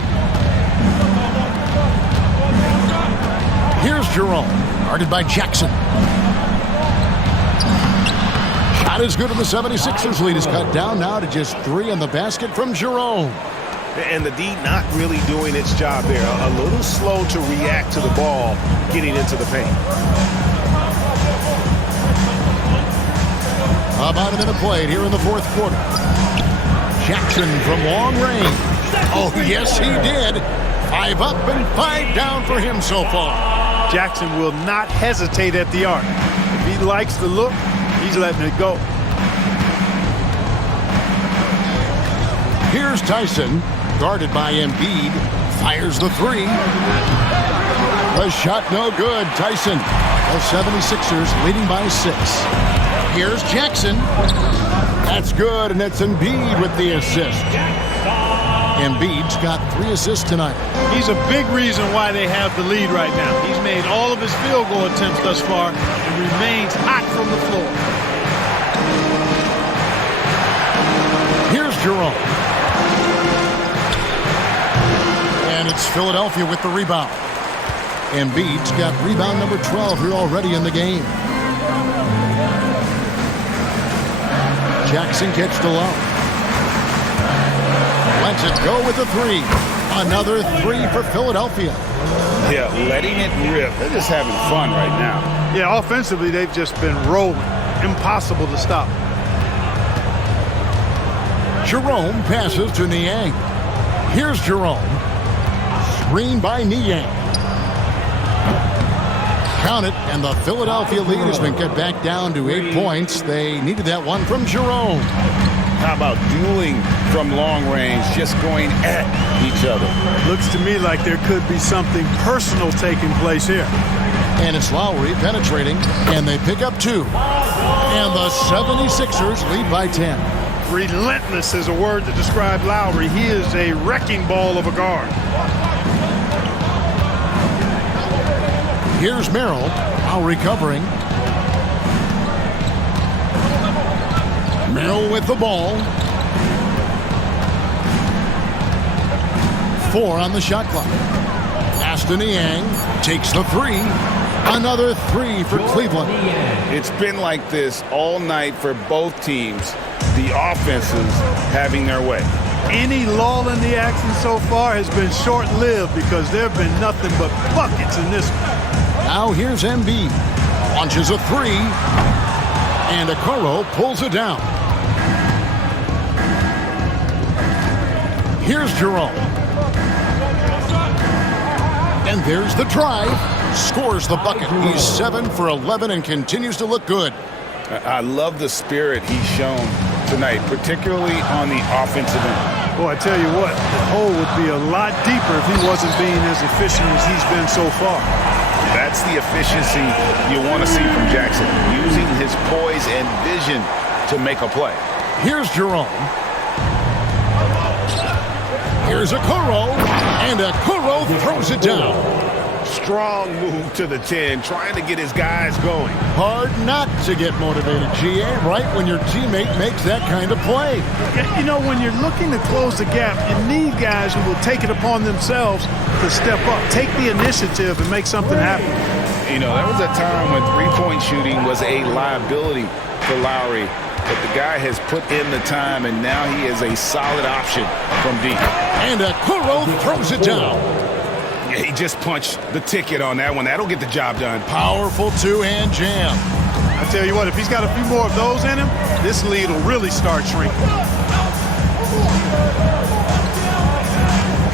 Here's Jerome, guarded by Jackson. Shot is good, and the 76ers lead is cut down now to just 3 on the basket from Jerome. And the D not really doing its job there. A little slow to react to the ball getting into the paint. About a minute played here in the fourth quarter. Jackson from long range. Oh, yes, he did. 5 up and 5 down for him so far. Jackson will not hesitate at the arc. If he likes the look, he's letting it go. Here's Tyson, guarded by Embiid. Fires the 3. The shot no good. Tyson. The 76ers leading by 6. Here's Jackson. That's good, and it's Embiid with the assist. Embiid's got 3 assists tonight. He's a big reason why they have the lead right now. He's made all of his field goal attempts thus far and remains hot from the floor. Here's Jerome. And it's Philadelphia with the rebound. Embiid's got rebound number 12 here already in the game. Jackson gets to low. Lets it go with the 3. Another 3 for Philadelphia. Yeah, letting it rip. They're just having fun right now. Yeah, offensively, they've just been rolling. Impossible to stop. Jerome passes to Niang. Here's Jerome. Screen by Niang. Count it, and the Philadelphia lead has been cut back down to 8 points. They needed that one from Jerome. How about dueling from long range, just going at each other? Looks to me like there could be something personal taking place here. And it's Lowry penetrating, and they pick up 2. And the 76ers lead by 10. Relentless is a word to describe Lowry. He is a wrecking ball of a guard. Here's Merrill, Lowry covering. Merrill with the ball. 4 on the shot clock. Pass to Niang. Takes the 3. Another 3 for Cleveland. It's been like this all night for both teams. The offenses having their way. Any lull in the action so far has been short-lived because there have been nothing but buckets in this one. Now here's Embiid. Launches a 3. And Okoro pulls it down. Here's Jerome. And there's the drive. Scores the bucket. He's 7 for 11 and continues to look good. I love the spirit he's shown tonight, particularly on the offensive end. Well, I tell you what, the hole would be a lot deeper if he wasn't being as efficient as he's been so far. That's the efficiency you want to see from Jackson, using his poise and vision to make a play. Here's Jerome. Here's Okoro, and Okoro throws it down. Strong move to the 10, trying to get his guys going. Hard not to get motivated, GA, right when your teammate makes that kind of play. You know, when you're looking to close the gap, you need guys who will take it upon themselves to step up, take the initiative, and make something happen. You know, there was a time when three-point shooting was a liability for Lowry, but the guy has put in the time, and now he is a solid option from deep. And Okoro throws it down. He just punched the ticket on that one. That'll get the job done. Powerful 2-hand jam. I tell you what, if he's got a few more of those in him, this lead will really start shrinking.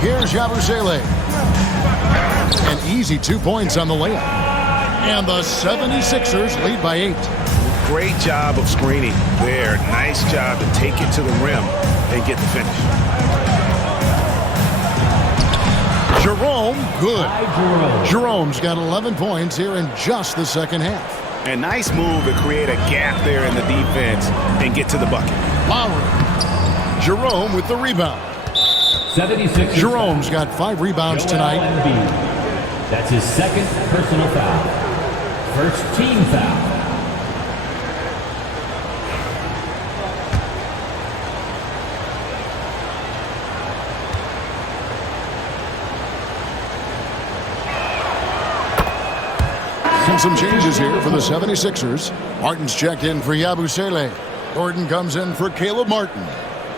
Here's Yabusele. An easy 2 points on the layup. And the 76ers lead by 8. Great job of screening there. Nice job to take it to the rim and get the finish. Jerome, good. Jerome's got 11 points here in just the second half. A nice move to create a gap there in the defense and get to the bucket. Lowry. Jerome with the rebound. 76ers. Jerome's got 5 rebounds tonight. That's his second personal foul. First team foul. Some changes here for the 76ers. Martin's checked in for Yabusele. Gordon comes in for Caleb Martin.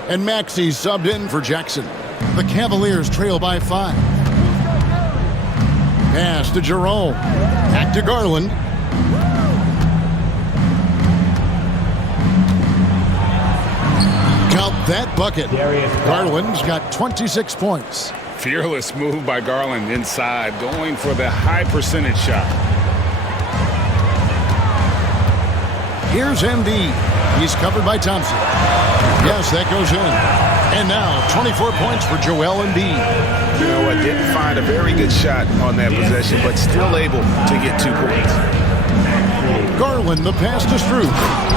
And Maxey's subbed in for Jackson. The Cavaliers trail by 5. Pass to Jerome. Back to Garland. Count that bucket. Garland's got 26 points. Fearless move by Garland inside, going for the high percentage shot. Here's Embiid. He's covered by Thompson. Yes, that goes in. And now 24 points for Joel Embiid. You know what? Didn't find a very good shot on that possession, but still able to get 2 points. Garland, the pass to Strus.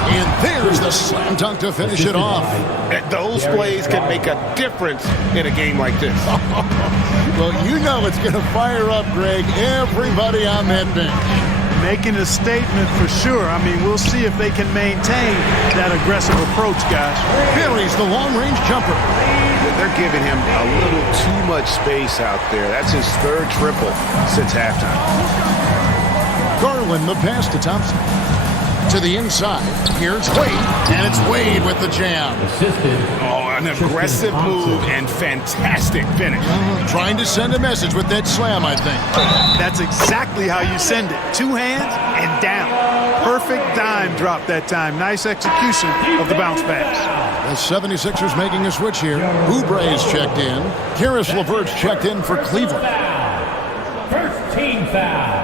And there's the slam dunk to finish it off. Those plays can make a difference in a game like this. Well, you know it's going to fire up, Greg, everybody on that bench. Making a statement for sure. I mean, we'll see if they can maintain that aggressive approach, guys. Buries the long-range jumper. They're giving him a little too much space out there. That's his 3rd triple since halftime. Garland, the pass to Thompson. To the inside. Here's Wade. And it's Wade with the jam. Oh, an aggressive move and fantastic finish. Trying to send a message with that slam, I think. That's exactly how you send it. 2 hands and down. Perfect dime drop that time. Nice execution of the bounce pass. The 76ers making a switch here. Oubre's checked in. Karis LeVert's checked in for Cleveland. First team foul.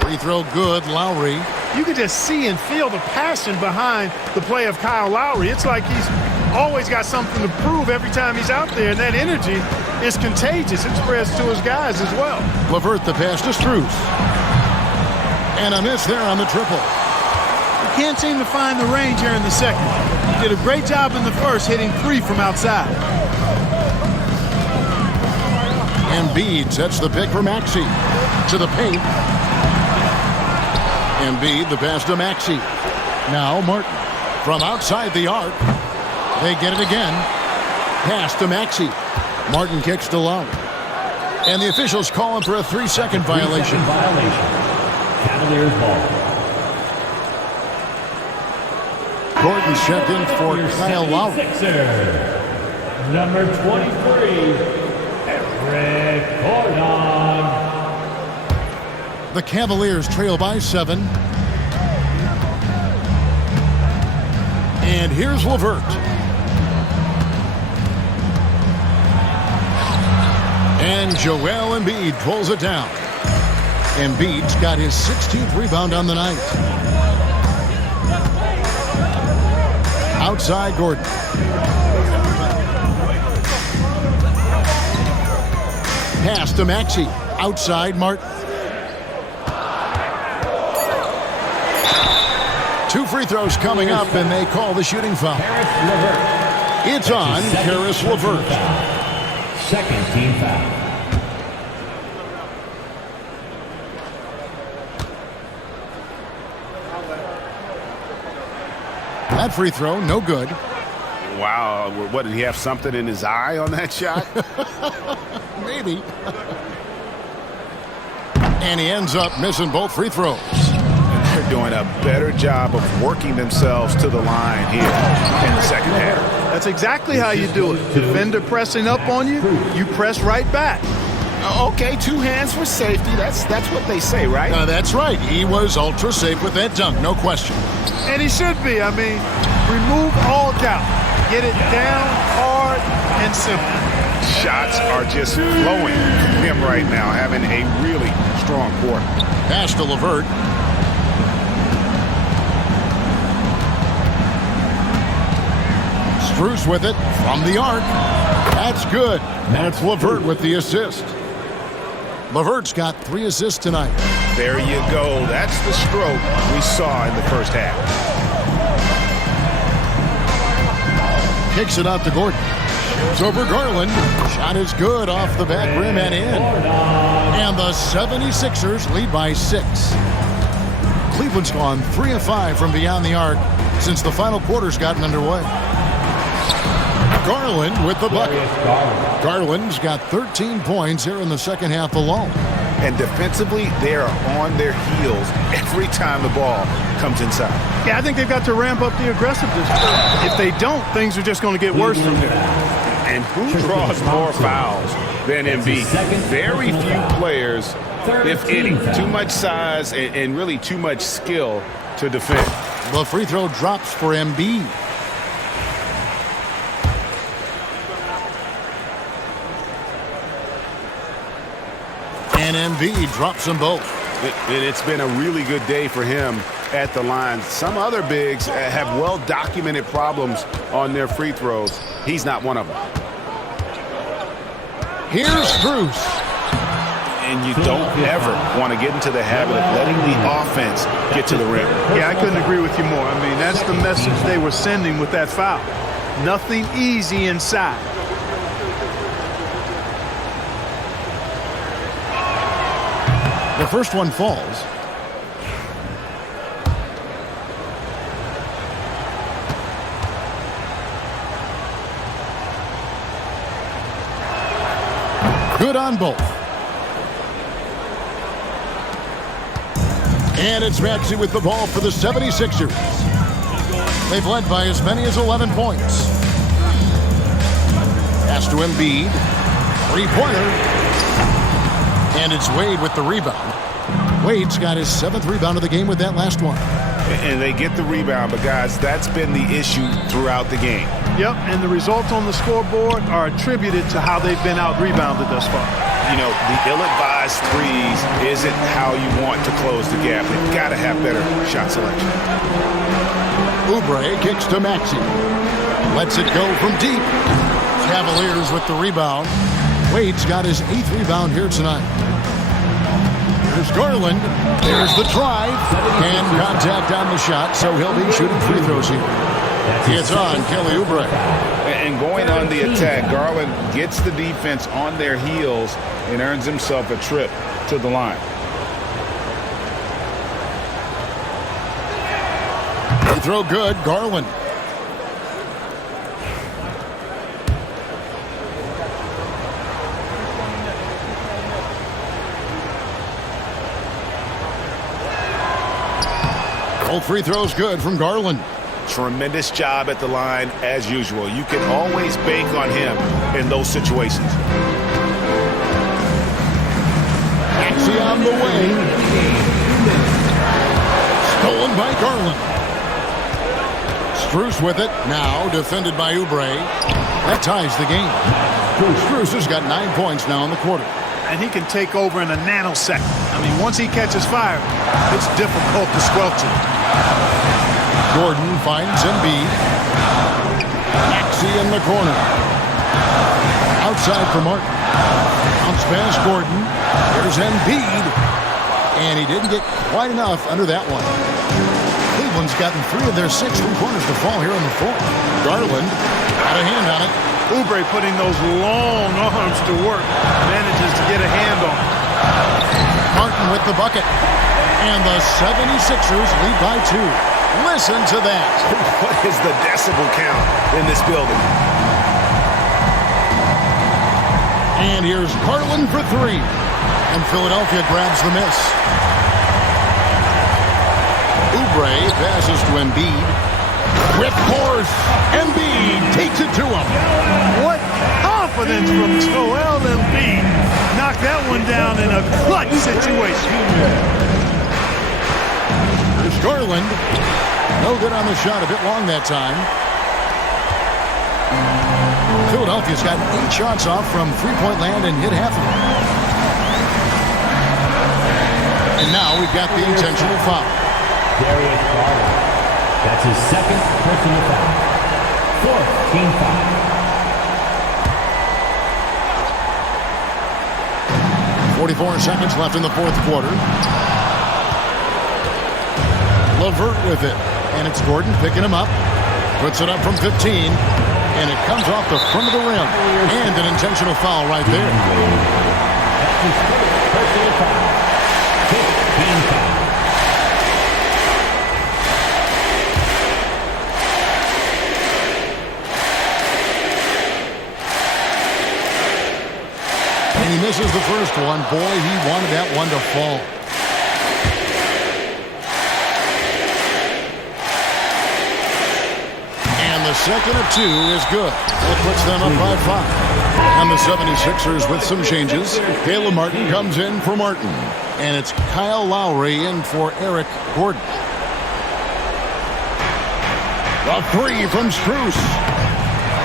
Free throw good, Lowry. You can just see and feel the passion behind the play of Kyle Lowry. It's like he's always got something to prove every time he's out there, and that energy is contagious. It spreads to his guys as well. LeVert the pass to Strus. And a miss there on the triple. He can't seem to find the range here in the second. He did a great job in the first, hitting 3 from outside. Embiid sets the pick for Maxey. To the paint. Embiid, the pass to Maxey. Now Martin. From outside the arc. They get it again. Pass to Maxey. Martin kicks to Lowry. And the officials call him for a 3-second violation. Cavaliers ball. Gordon's checked in for Kyle Lowry. Number 23, Eric Gordon. The Cavaliers trail by 7. And here's LeVert. And Joel Embiid pulls it down. Embiid's got his 16th rebound on the night. Outside Gordon. Pass to Maxey. Outside Martin. 2 free throws coming up, and they call the shooting foul. It's on Karis LeVert. Second team foul. That free throw, no good. Wow, what, did he have something in his eye on that shot? Maybe. And he ends up missing both free throws. They're doing a better job of working themselves to the line here in the second half. That's exactly how you do it. Defender pressing up on you, you press right back. Okay, 2 hands for safety. That's what they say, right? That's right. He was ultra safe with that dunk, no question. And he should be. I mean, remove all doubt. Get it down, hard, and simple. Shots are just flowing from him right now, having a really strong quarter. Pass to LeVert. Strus with it from the arc. That's good. And it's LeVert with the assist. LeVert's got 3 assists tonight. There you go. That's the stroke we saw in the first half. Kicks it out to Gordon. Shoots over Garland. Shot is good off the back rim and in. And the 76ers lead by 6. Cleveland's gone 3 of 5 from beyond the arc since the final quarter's gotten underway. Garland with the bucket. Garland's got 13 points here in the second half alone. And defensively, they are on their heels every time the ball comes inside. Yeah, I think they've got to ramp up the aggressiveness. If they don't, things are just going to get worse from here. And who draws more fouls than Embiid? Very few players, if any. Too much size and really too much skill to defend. The free throw drops for Embiid. And Embiid drops them both. And it's been a really good day for him at the line. Some other bigs have well-documented problems on their free throws. He's not one of them. Here's Strus. And you don't ever want to get into the habit of letting the offense get to the rim. Yeah, I couldn't agree with you more. I mean, that's the message they were sending with that foul. Nothing easy inside. The first one falls. Good on both. And it's Maxey with the ball for the 76ers. They've led by as many as 11 points. Pass to Embiid. Three-pointer. And it's Wade with the rebound. Wade's got his 7th rebound of the game with that last one. And they get the rebound, but guys, that's been the issue throughout the game. Yep, and the results on the scoreboard are attributed to how they've been out-rebounded thus far. You know, the ill-advised threes isn't how you want to close the gap. They've got to have better shot selection. Oubre kicks to Maxey. Lets it go from deep. Cavaliers with the rebound. Wade's got his 8th rebound here tonight. Here's Garland. There's the drive. And contact on the shot, so he'll be shooting free throws here. It's on Kelly Oubre. And going on the attack, Garland gets the defense on their heels and earns himself a trip to the line. Free throw good, Garland. Both free throws good from Garland. Tremendous job at the line as usual. You can always bank on him in those situations. Maxey on the way. Stolen by Garland. Strus with it. Now defended by Oubre. That ties the game. Strus has got 9 points now in the quarter. And he can take over in a nanosecond. I mean, once he catches fire, it's difficult to squelch it. Gordon finds Embiid. Maxey in the corner. Outside for Martin. Bounce pass Gordon. There's Embiid. And he didn't get quite enough under that one. Cleveland's gotten 3 of their 6 three-pointers to fall here in the fourth. Garland got a hand on it. Oubre putting those long arms to work. Manages to get a hand on it. Martin with the bucket. And the 76ers lead by 2. Listen to that. What is the decibel count in this building? And here's Garland for 3. And Philadelphia grabs the miss. Oubre passes to Embiid. With force, Embiid takes it to him. What confidence from Joel Embiid. Knocked that one down in a clutch situation. There's Garland. No good on the shot, a bit long that time. Philadelphia's got 8 shots off from three-point land and hit half of them. And now we've got the intentional foul. Darius Garland. That's his 2nd personal foul. 4th team foul. .44 seconds left in the fourth quarter. LeVert with it. And it's Gordon picking him up. Puts it up from 15. And it comes off the front of the rim. And an intentional foul right there. That's his 1st personal foul. 5th team foul. And he misses the first one. Boy, he wanted that one to fall. And the second of 2 is good. That puts them up by 5. And the 76ers with some changes. Caleb Martin comes in for Martin. And it's Kyle Lowry in for Eric Gordon. The 3 from Strus.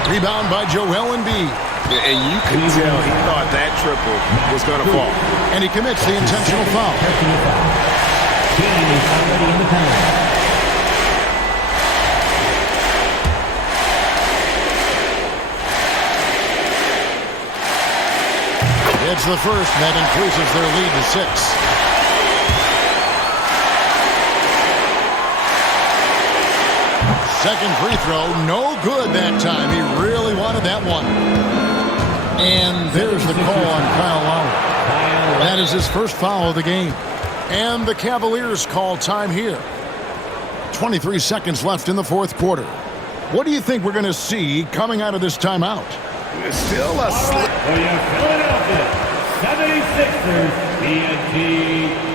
Rebound by Joel Embiid. And you can tell he thought that triple was going to fall. And he commits the intentional foul. Team is already in the penalty. It's the first, and that increases their lead to 6. Second free throw, no good that time. He really wanted that one. And there's the call on Kyle Lowry. That is his first foul of the game. And the Cavaliers call time here. 23 seconds left in the fourth quarter. What do you think we're going to see coming out of this timeout? It's still a slip. For your Philadelphia 76ers, TNT.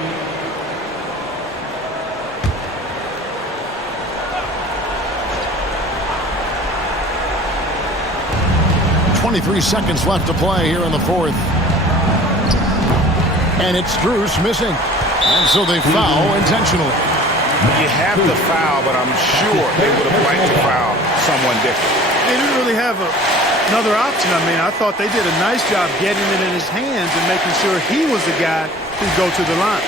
23 seconds left to play here in the fourth. And it's Strus missing. And so they foul intentionally. You have the foul, but I'm sure they would have liked to foul someone different. They didn't really have another option. I mean, I thought they did a nice job getting it in his hands and making sure he was the guy who'd go to the line.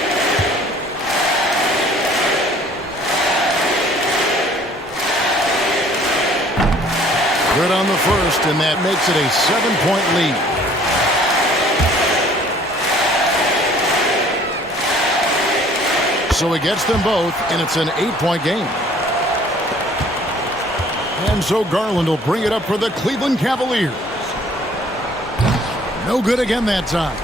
Good on the first, and that makes it a 7-point lead. So he gets them both, and it's an 8-point game. And so Garland will bring it up for the Cleveland Cavaliers. No good again that time.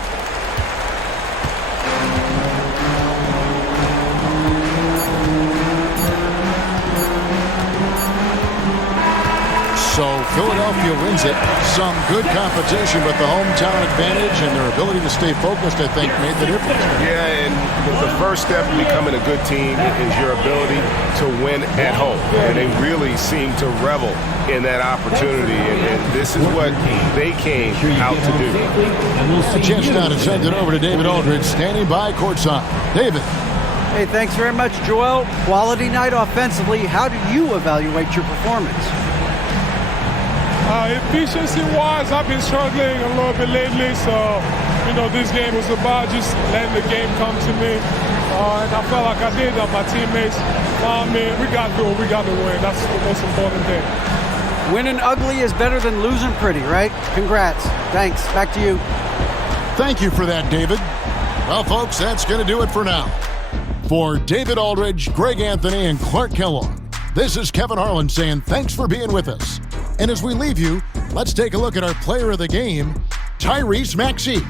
So Philadelphia wins it. Some good competition, but the hometown advantage and their ability to stay focused, I think, made the difference. Yeah, and the first step in becoming a good team is your ability to win at home. And they really seem to revel in that opportunity. And this is what they came out to do. A chance now to send it over to David Aldridge, standing by courtside. David. Hey, thanks very much, Joel. Quality night offensively. How do you evaluate your performance? Efficiency-wise, I've been struggling a little bit lately, so, this game was about just letting the game come to me. And I felt like I did that. My teammates found me. We got to win. That's the most important thing. Winning ugly is better than losing pretty, right? Congrats. Thanks. Back to you. Thank you for that, David. Well, folks, that's going to do it for now. For David Aldridge, Greg Anthony, and Clark Kellogg, this is Kevin Harlan saying thanks for being with us. And as we leave you, let's take a look at our player of the game, Tyrese Maxey.